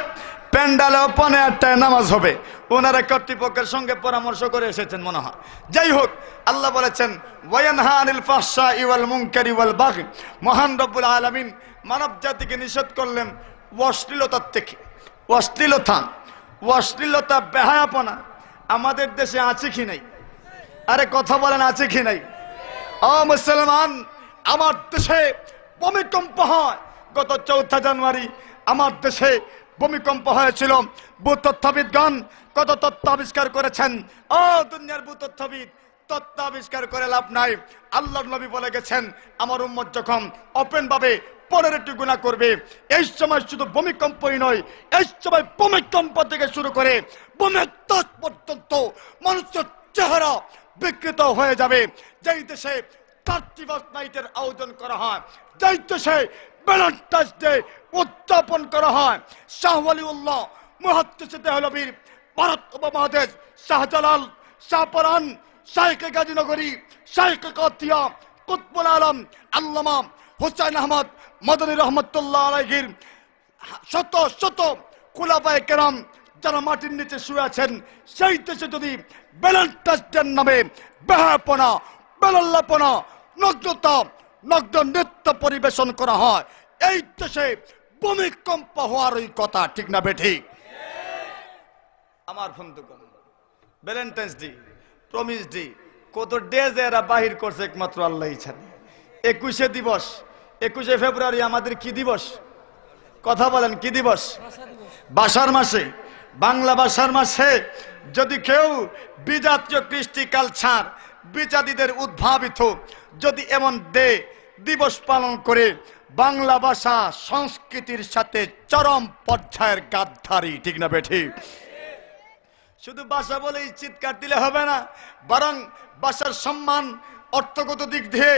প্যান্ডালেও 8:15 নামাজ হবে। ওনারা কর্তৃপক্ষের সঙ্গে পরামর্শ করে এসেছেন মনে হয়। যাই হোক, আল্লাহ বলেছেন ওয়ায়ানহা আনিল ফাহশাই ওয়াল মুনকারি ওয়াল বাগি। মহান রব্বুল আলামিন মানব জাতিকে নিষেধ করলেন অশ্লীলতার থেকে। অশ্লীলতা বেহায়াপনা আমাদের দেশে আছে কি নাই? আরে কথা বলেন, আছে কি নাই? ও মুসলমান, আমার দেশে ভূমিকম্প হয়। গত 4 জানুয়ারি আমার দেশে ভূমিকম্প হয়েছিল। ভূতত্ত্ববিদগণ কত তথ্য আবিষ্কার করেছেন। ও দুনিয়ার ভূতত্ত্ববিদ, তথ্য আবিষ্কার করে লাভ নাই। আল্লাহর নবী বলে গেছেন, আমার উম্মত যখন ওপেন ভাবে 15টি গুনাহ করবে, এই সময় শুধু ভূমিকম্পই নয়, এই সময় ভূমিকম্প থেকে শুরু করে ভূমির ত্বক পর্যন্ত মানুষের চেহারা বিকৃত হয়ে যাবে। যেই দেশে কার্তিবাস নাইটের আয়োজন করা হয়, যেই দেশে ভ্যালেন্টাইন্স ডে উদযাপন করা হয়, শাহ ওয়ালিউল্লাহ মুহাদ্দিস দেহলভীর ভারত উপমহাদেশ, শাহজালাল, শাহপরান, শাইখে গাজীনগরী, শাইখে কাতিয়া, কুতবুল আলম আল্লামা হুসাইন আহমদ মদনী রহমতুল্লাহ আলাইহির শত শত খুলাফায়ে কেরাম যারা মাটির নিচে শুয়ে আছেন, সেই দেশে যদি ভ্যালেন্টাইন্স ডের নামে বেহায়াপনা, বেলাল্লাপনা, নগ্নতা, নগ্ন নৃত্য পরিবেশন করা হয়, এই দেশে ভূমিকম্প হওয়ার ওই কথা ঠিক না বেঠিক? আমার বন্ধুগণ, ভ্যালেন্টাইন্স ডে, প্রমিস ডে, কত ডে যে এরা বাহির করছে একমাত্র আল্লাহই জানে। 21শে দিবস, 21শে ফেব্রুয়ারি আমাদের কি দিবস? কথা বলেন, কি দিবস? বাসার মাসে, বাংলা ভাষার মাসে যদি কেউ বিজাতীয় কৃষ্টি কালচার, বিজাতিদের উদ্ভাবিত যদি এমন ডে দিবস পালন করে, বাংলা ভাষা সংস্কৃতির সাথে চরম পর্যায়ের গাদ্দারি, ঠিক না বেঠিক? শুধু ভাষা বলেই চিৎকার দিলে হবে না, বরং ভাষার সম্মান অর্থগত দিক দিয়ে,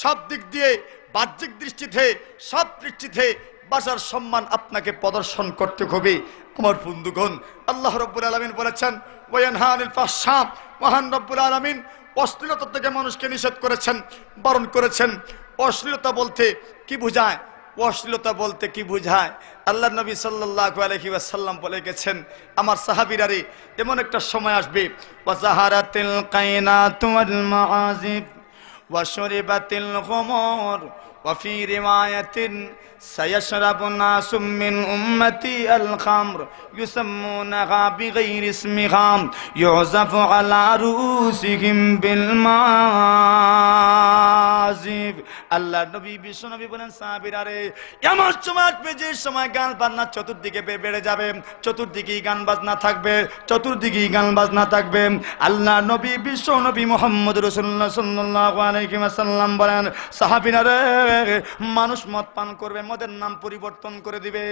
সব দিক দিয়ে, বাহ্যিক দৃষ্টিতে, সব দৃষ্টিতে ভাষার সম্মান আপনাকে প্রদর্শন করতে হবে। আমার বন্ধুগণ, আল্লাহ রাব্বুল আলামিন বলেছেন ওয়ায়ানহা আনিল ফাহশা, মহান রব্বুল আলামিন অশ্লীলতা থেকে মানুষকে নিষেধ করেছেন, বারণ করেছেন। অশ্লীলতা বলতে কি বোঝায়? অশ্লীলতা বলতে কি বোঝায়? আল্লাহ নবী সাল্লাল্লাহু আলাইহি ওয়াসাল্লাম বলে গেছেন, আমার সাহাবীরা রে, এমন একটা সময় আসবে ওয়াজাহারাতিল কায়নাতু ওয়াল মাআজিব ওয়া শুরিবাতিল খুমুর ওয়া ফি রিওয়ায়াতিন সায়াশরাবু নাসুম মিন উম্মতি আল খামর ইউসাম্মুনাহা বিগাইরি ইসমিহা ইউযাফু আলা রুসিহিম বিল মাযিব। আল্লাহ নবী, বিশ্ব নবী বলেন, সাহাবীরা রে, এমন সময় আসবে যে সময় গান বাজনা চতুর্দিকে বেড়ে যাবে, চতুর্দিকেই গান বাজনা থাকবে, চতুর্দিকেই গান বাজনা থাকবে। আল্লাহ নবী, বিশ্ব নবী মুহাম্মদ রাসূলুল্লাহ সাল্লাল্লাহু আলাইহি ওয়াসাল্লাম বলেন, সাহাবীরা রে, মানুষ মদ পান করবে, মদের নাম পরিবর্তন করে দিবে।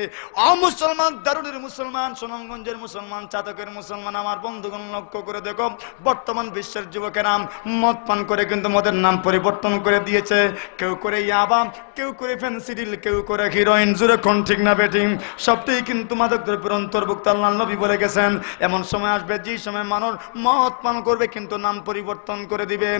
ও মুসলমান, দারুণের মুসলমান, সুনামগঞ্জের মুসলমান, চাতকের মুসলমান, আমার বন্ধুগণ লক্ষ্য করে দেখো, বর্তমান বিশ্বের যুবকেরা মদ পান করে কিন্তু মদের নাম পরিবর্তন করে দিয়েছে। কেউ করে ইয়াবা, কেউ করে ফেন্সিডিল, কেউ করে হিরোইন। জুড়ে কোন ঠিক না বেঠিক? সবটাই কিন্তু মাদক দ্রব্যের অন্তর্ভুক্ত। আল্লাহ নবী বলে গেছেন, এমন সময় আসবে যে সময় মানুষ মদ পান করবে কিন্তু নাম পরিবর্তন করে দিবে।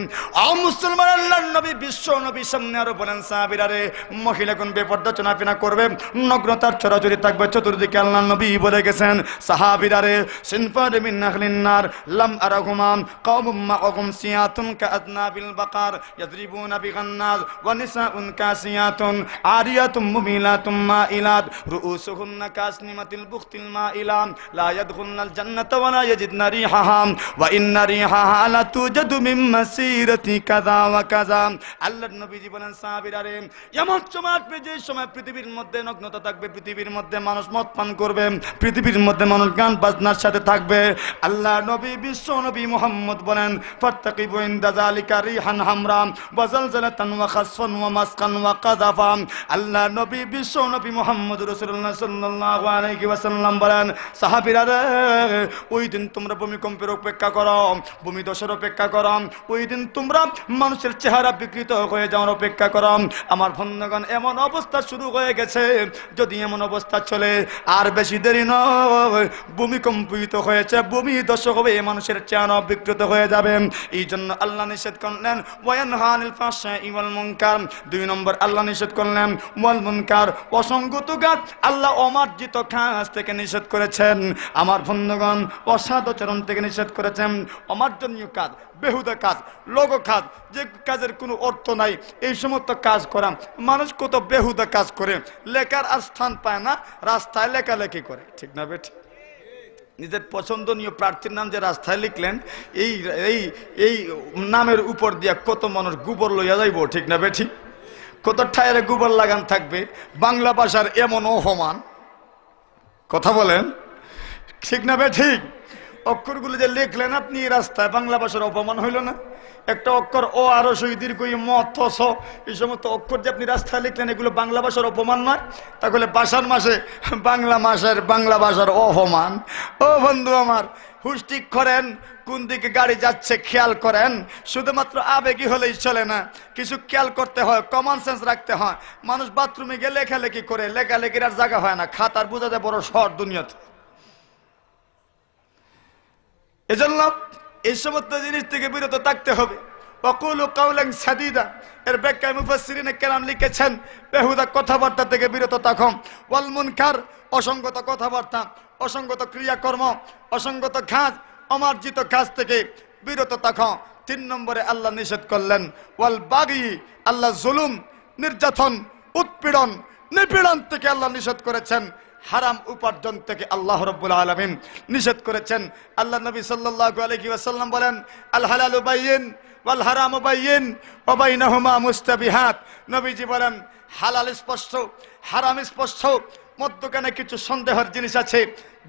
ও মুসলমান, আল্লাহ নবী, বিশ্ব নবী সামনে আরো বলেন, সাহাবীরা রে, মহিলা কোন বেপর্দা চলাফেরা করবে, নগ্নতার ছড়াছড়ি থাকবে চতুর্দিকে। আল্লাহ নবী বলে গেছেন, সাহাবীরা রে, সিনফার মিন আহলিন নার লাম আরাহুমা কওমুম মাআহুম সিয়াতুন কাআদনাবিল বাকার ইয়াদরিবুনা বিগান্নাজ ওয়া নিসাউন কাসিয়াতুন আরিয়াতুম মুমিলাতুম মাইলাত রুউসুহুন্না কাসনিমাতিল বুখতিল মাইলাম লা ইয়াদখুলনাল জান্নাতা ওয়া লা ইয়াজিদনা রিহাহা ওয়া ইন্না রিহাহা লা তুজাদু মিন মাসিরাতি কাযা ওয়া কাযা। আল্লাহর নবীজি বলেন, সাহাবীরা রে, এমন সময় আসবে যে সময় পৃথিবীর মধ্যে নগ্নতা থাকবে, পৃথিবীর মধ্যে মানুষ মদ পান করবে, পৃথিবীর মধ্যে মানুষ গান বাজনার সাথে থাকবে। আল্লাহ নবী, বিশ্ব নবী মুহাম্মদ বলেন, ফাত্তাকিবু ইনদা যালিকা রিহান হামরা ওয়া জালজালাতান ওয়া খাসফান ওয়া মাসকান ওয়া কাযাফা। আল্লাহ নবী, বিশ্ব নবী মুহাম্মদ রাসূলুল্লাহ সাল্লাল্লাহু আলাইহি ওয়াসাল্লাম বলেন, সাহাবীরা রে, ওই দিন তোমরা ভূমিকম্পের অপেক্ষা করো, ভূমিধসের অপেক্ষা করো, ওই দিন তোমরা মানুষের চেহারা বিকৃত হয়ে যাওয়ার অপেক্ষা করো। আমার বন্ধুগণ এমন অবস্থা শুরু হয়ে গেছে, যদি এমন অবস্থা চলে আর বেশি দেরি নয়, ভূমিকম্পিত হয়েছে, ভূমি দশক হবে, এই মানুষের চেহারা বিকৃত হয়ে যাবে। এই জন্য আল্লাহ নিষেধ করলেন ওয়ায়ানহা আনিল ফাহশাই ওয়াল মুনকার। 2 নম্বর আল্লাহ নিষেধ করলেন ওয়াল মুনকার, অসঙ্গত কাজ, আল্লাহ অমার্জিত কাজ থেকে নিষেধ করেছেন। আমার বন্ধুগণ অসাদাচরণ থেকে নিষেধ করেছেন, অমার্জনীয় কাজ, বেহুদা কাজ, লোক কাজ, যে কাজের কোনো অর্থ নাই, এই সমস্ত কাজ করা। মানুষ কত বেহুদা কাজ করে, লেখার আর স্থান পায় না, রাস্তায় লেখালেখি করে, ঠিক না বেঠিক? নিজের পছন্দনীয় প্রার্থীর নাম যে রাস্তায় লিখলেন, এই এই এই নামের উপর দিয়া কত মানুষ গোবর লইয়া যাইব, ঠিক না বেঠিক? কত ঠায়ের গোবর লাগান থাকবে। বাংলা ভাষার এমন অপমান, কথা বলেন, ঠিক না বেঠিক? অক্ষরগুলো যে লিখলেন আপনি রাস্তায়, বাংলা ভাষার অপমান হইল না? একটা অক্ষর ও আরো দীর্ঘ ম থ স, এই সমস্ত অক্ষর যে আপনি রাস্তায় লিখলেন, এগুলো বাংলা ভাষার অপমান নয়? তাহলে ভাষার মাসে বাংলা ভাষার অপমান। ও বন্ধু আমার, হুশ ঠিক করেন, কোন দিকে গাড়ি যাচ্ছে খেয়াল করেন। শুধুমাত্র আবেগী হলেই চলে না, কিছু খেয়াল করতে হয়, কমন সেন্স রাখতে হয়। মানুষ বাথরুমে গিয়ে লেখালেখি করে, লেখালেখির আর জায়গা হয় না, খাতার বোঝাতে বড় শহর দুনিয়াতে। এজন্য এই সমস্ত জিনিস থেকে বিরত থাকতে হবে। ওয়াকুলু কাওলান সাদীদা, এর ব্যাখ্যায় মুফাসসিরিনে কেরাম লিখেছেন, বেহুদা কথাবার্তা থেকে বিরত থাকো। ওয়াল মুনকার, অসঙ্গত কথাবার্তা, অসঙ্গত ক্রিয়াকর্ম, অসঙ্গত কাজ, অমার্জিত কাজ থেকে বিরত থাকো। 3 নম্বরে আল্লাহ নিষেধ করলেন ওয়াল বাগী, আল্লাহ জুলুম, নির্যাতন, উৎপীড়ন, নিপীড়ন থেকে আল্লাহ নিষেধ করেছেন। হারাম উপার্জন থেকে আল্লাহ রাব্বুল আলামিন নিষেধ করেছেন। আল্লাহ নবী সাল্লাল্লাহু আলাইহি ওয়াসাল্লাম বলেন, আল হালালু বাইয়িন ওয়াল হারামু বাইয়িন ওয়া বাইনাহুমা মুস্তাবিহাত। নবীজি বলেন, হালাল স্পষ্ট, হারাম স্পষ্ট, মধ্যখানে কিছু সন্দেহের জিনিস আছে।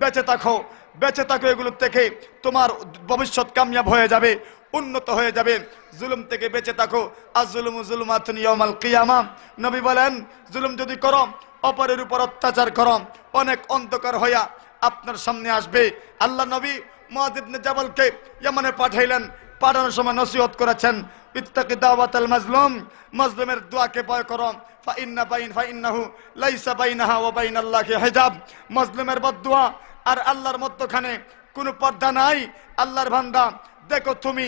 বেঁচে থাকো, বেঁচে থাকো এগুলো থেকে, তোমার ভবিষ্যৎ কামিয়াব হয়ে যাবে, উন্নত হয়ে যাবে। জুলুম থেকে বেঁচে থাকো, আয-যুলমু যুলুমাতুন ইয়াউমাল কিয়ামাহ। নবী বলেন, জুলুম যদি করো, অপরের উপর অত্যাচার করো, অনেক অন্ধকার হইয়া আপনার সামনে আসবে। আল্লাহ নবী মুআয ইবনে জাবালকে ইয়ামানে পাঠাইলেন, পাঠানোর সময় নসিহত করেছেন, ইত্তাকি দাওয়াতাল মাজলুম, মাজলুমের দোয়াকে ভয় করো, ফাইন্নাহু লাইসা বাইনাহা ওয়া বাইনাল্লাহি হিজাব। মাজলুমের বদদুয়া আর আল্লাহর মধ্যখানে কোনো পর্দা নাই। আল্লাহর বান্দা, দেখো তুমি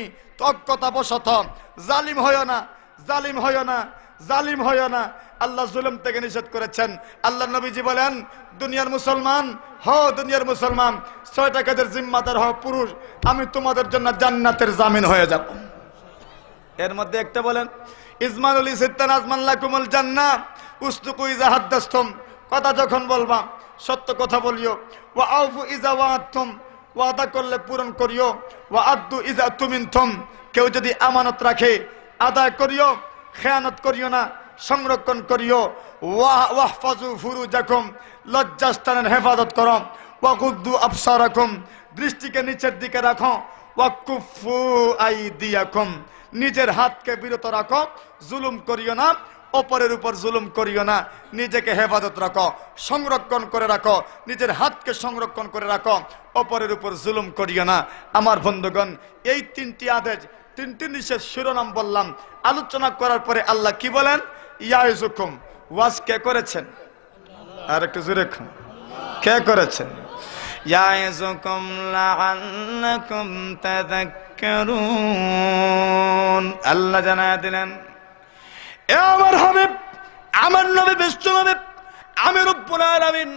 অজ্ঞতা বশত জালিম হয়ো না, জালিম হয়ো না, জালিম হয়ো না। আল্লাহ জুলুম থেকে নিষেধ করেছেন। আল্লাহ নবীজি বলেন, দুনিয়ার মুসলমান হও, দুনিয়ার মুসলমান, 6টা কাজের জিম্মাদার হও পুরুষ, আমি তোমাদের জন্য জান্নাতের জামিন হয়ে যাব। এর মধ্যে একটা বলেন, ইজমানুল সিত্তান আজমান লাকুমুল জান্নাহ, উসতুকু ইযা হাদাসতুম, কথা যখন বলবা সত্য কথা বলিও। ওয়া আউফু ইযা ওয়াআদতুম, ওয়াদা করলে পূরণ করিও। ওয়া আদ্দু ইযা তুমিনতুম, কেউ যদি আমানত রাখে আদায় করিও, খেয়ানত করিও না, সংরক্ষণ করিও। ওয়াহফাজু ফুরুজাকুম, লজ্জাস্থানের হেফাজত করো। ওয়াগুদ্দু আবসারাকুম, দৃষ্টিকে নিচের দিকে রাখো। ওয়াকুফু আইদিয়াকুম, নিজের হাতকে বিরত রাখো, জুলুম করিও না, অপরের উপর জুলুম করিও না, নিজেকে হেফাজত রাখো, সংরক্ষণ করে রাখো, নিজের হাতকে সংরক্ষণ করে রাখো, অপরের উপর জুলুম করিও না। আমার বন্ধুগণ, এই 3টি আদেশ, 3টি নিষেধ শিরোনাম বললাম। আলোচনা করার পরে আল্লাহ কি বলেন? ইয়াইজুকুম, ওয়াজ কে করেছেন? আর একটু জোরে কে করেছেন? ইয়াইজুকুম লাআল্লাকুম তাযাক্কারুন, আল্লাহ জানায়া দিলেন, এ আমার হাবিব, আমার নবী, বিশ্ব নবী, আমি রব্বুল আলামিন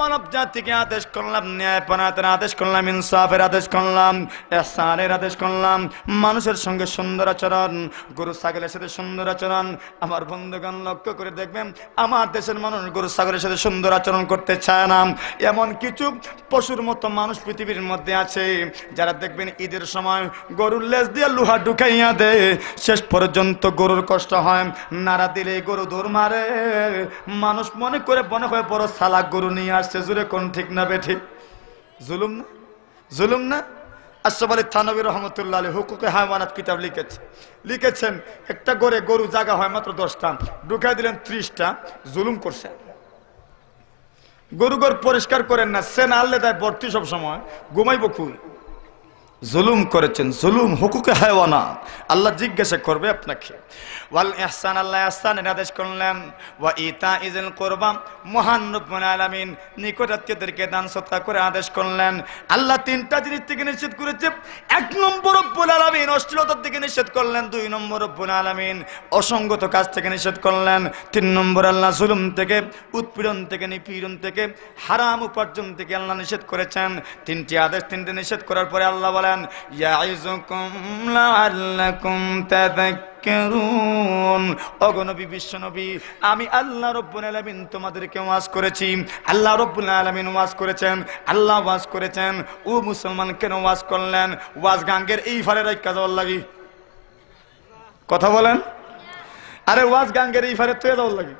মানব জাতিকে আদেশ করলাম, ন্যায়পরায়ণের আদেশ করলাম, ইনসাফের আদেশ করলাম, ইহসানের আদেশ করলাম, মানুষের সঙ্গে সুন্দর আচরণ, গরু ছাগলের সাথে সুন্দর আচরণ। আমার বন্ধুগণ লক্ষ্য করে দেখবেন, আমার দেশের মানুষ গরু ছাগলের সাথে সুন্দর আচরণ করতে চায় না। এমন কিছু পশুর মতো মানুষ পৃথিবীর মধ্যে আছে, যারা দেখবেন ঈদের সময় গরুর লেজ দিয়ে লোহা ঢুকাইয়া দেয়, শেষ পর্যন্ত গরুর কষ্ট হয়, নাড়া দিলে গরু দৌড় মারে, মানুষ মনে করে মনে হয় বড় সালাক গরু নিয়ে আসছে। জুড়ে কোন ঠিক না বেঠিক? জুলুম না? জুলুম না? আশরাফ আলী থানভী রহমতুল্লাহ আলাইহি হুকুকে হায়াওয়ানাত কিতাব লিখেছেন, একটা গড়ে গরু জায়গা হয় মাত্র 10টা, ঢুকাই দিলেন 30টা, জুলুম করছেন। গরু ঘর পরিষ্কার করেন না, সেন আল্লে দেয় ভর্তি, সব সময় ঘুমাইব খুই, জুলুম করেছেন, জুলুম হুকুকে হায়ওয়ানা। আল্লাহ জিজ্ঞাসা করবে আপনাকে। ওয়াল ইহসান, আল্লাহ ইহসানের আদেশ করলেন। ওয়া ইতাইজিল কুরবা, মহান রব্বুল আলামিন নিকটাত্মীয়দেরকে দান সদকা করে আদেশ করলেন। আল্লাহ তিনটা জিনিস থেকে নিষেধ করেছে। এক নম্বর রব্বুল আলামিন অশ্লীলতার থেকে নিষেধ করলেন, দুই নম্বর রব্বুল আলামিন অসঙ্গত কাজ থেকে নিষেধ করলেন, তিন নম্বর আল্লাহ জুলুম থেকে, উৎপীড়ন থেকে, নিপীড়ন থেকে, হারাম উপার্জন থেকে আল্লাহ নিষেধ করেছেন। তিনটি আদেশ, তিনটি নিষেধ করার পরে আল্লাহ বলেন ইয়াইযুকুম লাআল্লাকুম তাযাক্কারুন। অগণবী বিশ্বনবী, আমি আল্লাহ রব্বুল আলামিন তোমাদেরকে ওয়াজ করেছি। আল্লাহ রব্বুল আলামিন ওয়াজ করেছেন, আল্লাহ ওয়াজ করেছেন। ও মুসলমান, কেন ওয়াজ করলেন? ওয়াজ গাঙ্গের এই ফারে রাইখা যাওয়ার লাগি। কথা বলেন। আরে ওয়াজ গাঙ্গের এই ফারে তুই যাওয়ার লাগি।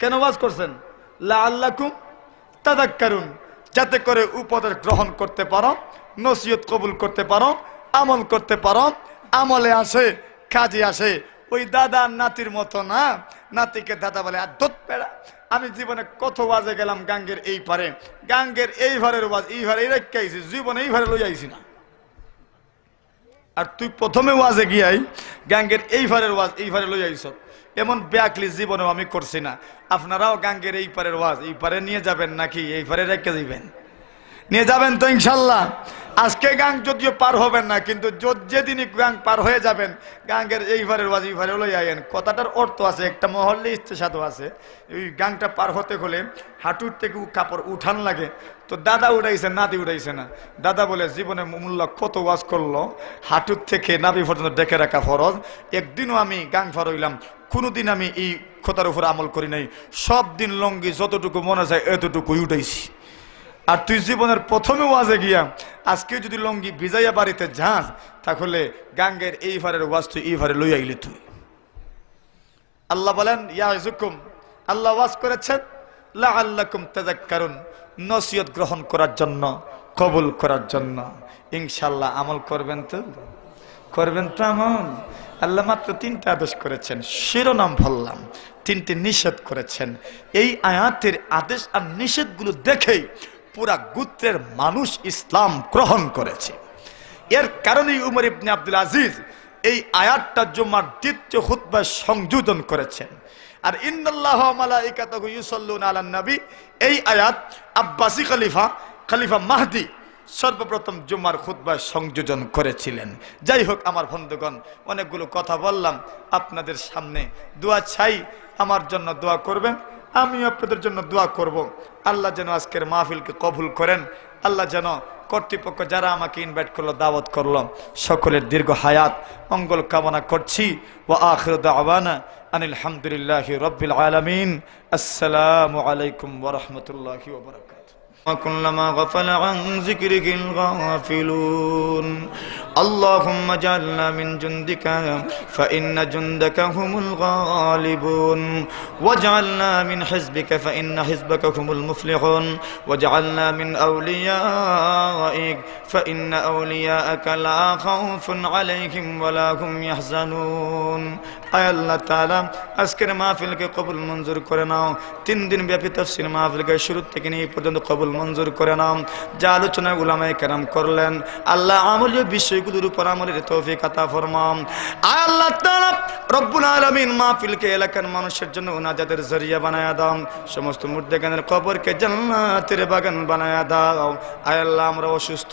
কেন ওয়াজ করছেন? লাআল্লাকুম তাযাক্কারুন, যাতে করে উপদেশ গ্রহণ করতে পারো, নসিহত কবুল করতে পারো, আমল করতে পারো। আমলে আসে, কাজে আসে। ওই দাদা নাতির মতো না। নাতিকে দাদা বলে আর দোত পেড়া। আমি জীবনে কত ওয়াজে গেলাম গাঙ্গের এই পারে, গাঙ্গের এই ভারের ওয়াজ এই ভারে রেখে আইছি, জীবনে এই ভারে লই আইছি না। আর তুই প্রথমে ওয়াজে গিয়াই গাঙ্গের এই ভারের ওয়াজ এই ভারে লই আইছ, এমন ব্যাকলি জীবনেও আমি করছি না। আপনারাও গাঙ্গের এই পারের ওয়াজ এই পারে নিয়ে যাবেন নাকি এই পারে রেখে দিবেন? নিয়ে যাবেন তো ইনশাল্লাহ। আজকে গাং যদিও পার হবেন না, কিন্তু যেদিনই গাং পার হয়ে যাবেন গাঙ্গের এই ভারের ওয়াজ এই ভারে লই আইয়েন। কথাটার অর্থ আছে, একটা মহল্লে ইস্তেসাদও আছে। এই গাংটা পার হতে হলে হাঁটুর থেকে কাপড় উঠান লাগে। তো দাদা উঠাইছে, নাতি উঠাইছে না। দাদা বলে জীবনে মোল্লা কত ওয়াজ করলো, হাঁটুর থেকে নাভি পর্যন্ত ডেকে রাখা ফরজ। একদিনও আমি গাং পার হইলাম, কোনোদিন আমি এই কথার উপর আমল করি নাই। সব দিন লঙ্গি যতটুকু মনে যায় এতটুকুই উঠাইছি। আর তুই জীবনের প্রথমে ওয়াজে গিয়া আজকে যদি লঙ্গি ভিজাইয়া বাড়িতে যাস, তাহলে গাঙ্গের এই ভারের ওয়াজ তুই এই ভারে লই আইলি তুই। আল্লাহ বলেন ইয়াইযুকুম, আল্লাহ ওয়াজ করেছেন লাআল্লাকুম তাযাক্কারুন, নসিহত গ্রহণ করার জন্য, কবুল করার জন্য। ইনশাআল্লাহ আমল করবেন তো? করবেন তো আমল? আল্লাহ মাত্র তিনটা আদেশ করেছেন, শিরোনাম বললাম, তিনটি নিষেধ করেছেন। এই আয়াতের আদেশ আর নিষেধগুলো দেখেই পুরা গোত্রের মানুষ ইসলাম গ্রহণ করেছে। এর কারণেই উমর ইবনে আব্দুল আজিজ এই আয়াতটা জুমার দ্বিতীয় খুতবায় সংযোজন করেছেন। আর ইন্নাল্লাহা ওয়া মালাইকাতাহু ইউসাল্লুনা আলান নবী, এই আয়াত আব্বাসী খলিফা মাহদী সর্বপ্রথম জুমার খুতবায় সংযোজন করেছিলেন। যাই হোক আমার বন্ধুগণ, অনেকগুলো কথা বললাম আপনাদের সামনে। দোয়া চাই, আমার জন্য দোয়া করবেন, আমিও আপনাদের জন্য দোয়া করব। আল্লাহ যেন আজকের মাহফিলকে কবুল করেন। আল্লাহ যেন কর্তৃপক্ষ যারা আমাকে ইনভাইট করলো, দাওয়াত করলো, সকলের দীর্ঘ হায়াত মঙ্গল কামনা করছি। ওয়া আখিরু দাওয়ানা আনিল হামদুলিল্লাহি রাব্বিল আলামিন। আসসালামু আলাইকুম ওয়া রাহমাতুল্লাহি ওয়া বারাকাতুহু। وكلما غفل عن ذكرك الغافلون اللهم اجعلنا من جندك فإن جندك هم الغالبون واجعلنا من حزبك فإن حزبك هم المفلحون واجعلنا من أوليائك فإن أولياءك لا خوف عليهم ولا هم يحزنون আয় আল্লাহ তাআলা আজকের মাহফিলকে কবুল মঞ্জুর করে নাও। 3 দিন ব্যাপী তাফসীর মাহফিলকে শুরু থেকে নিয়ে পর্যন্ত কবুল মঞ্জুর করে নাও। যা আলোচনা উলামায়ে কেরাম করলেন, আল্লাহ আমলীয় বিষয়গুলোর উপর আমলের তৌফিক আতা ফরমাও। আয় আল্লাহ তাআলা রব্বুল আলামিন মাহফিলকে এলাকার মানুষের জন্য নাজাতের জরিয়া বানায়া দাও। সমস্ত মুর্দাগানের কবরকে জান্নাতের বাগান বানায়া দাও। আয় আল্লাহ আমরা অসুস্থ,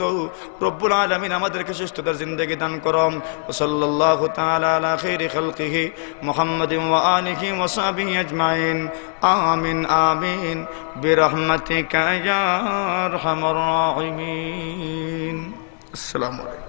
রব্বুল আলামিন আমাদেরকে সুস্থতার জিন্দেগি দান করো। সাল্লাল্লাহু তাআলা আলা খাইরি খালকিহি মুহাম্মাদিন ওয়া আলিহি ওয়া সাহবিহি আজমাইন। আমিন আমিন বিরহমাতিকা ইয়া আরহামার রাহিমিন। আসসালামু আলাইকুম।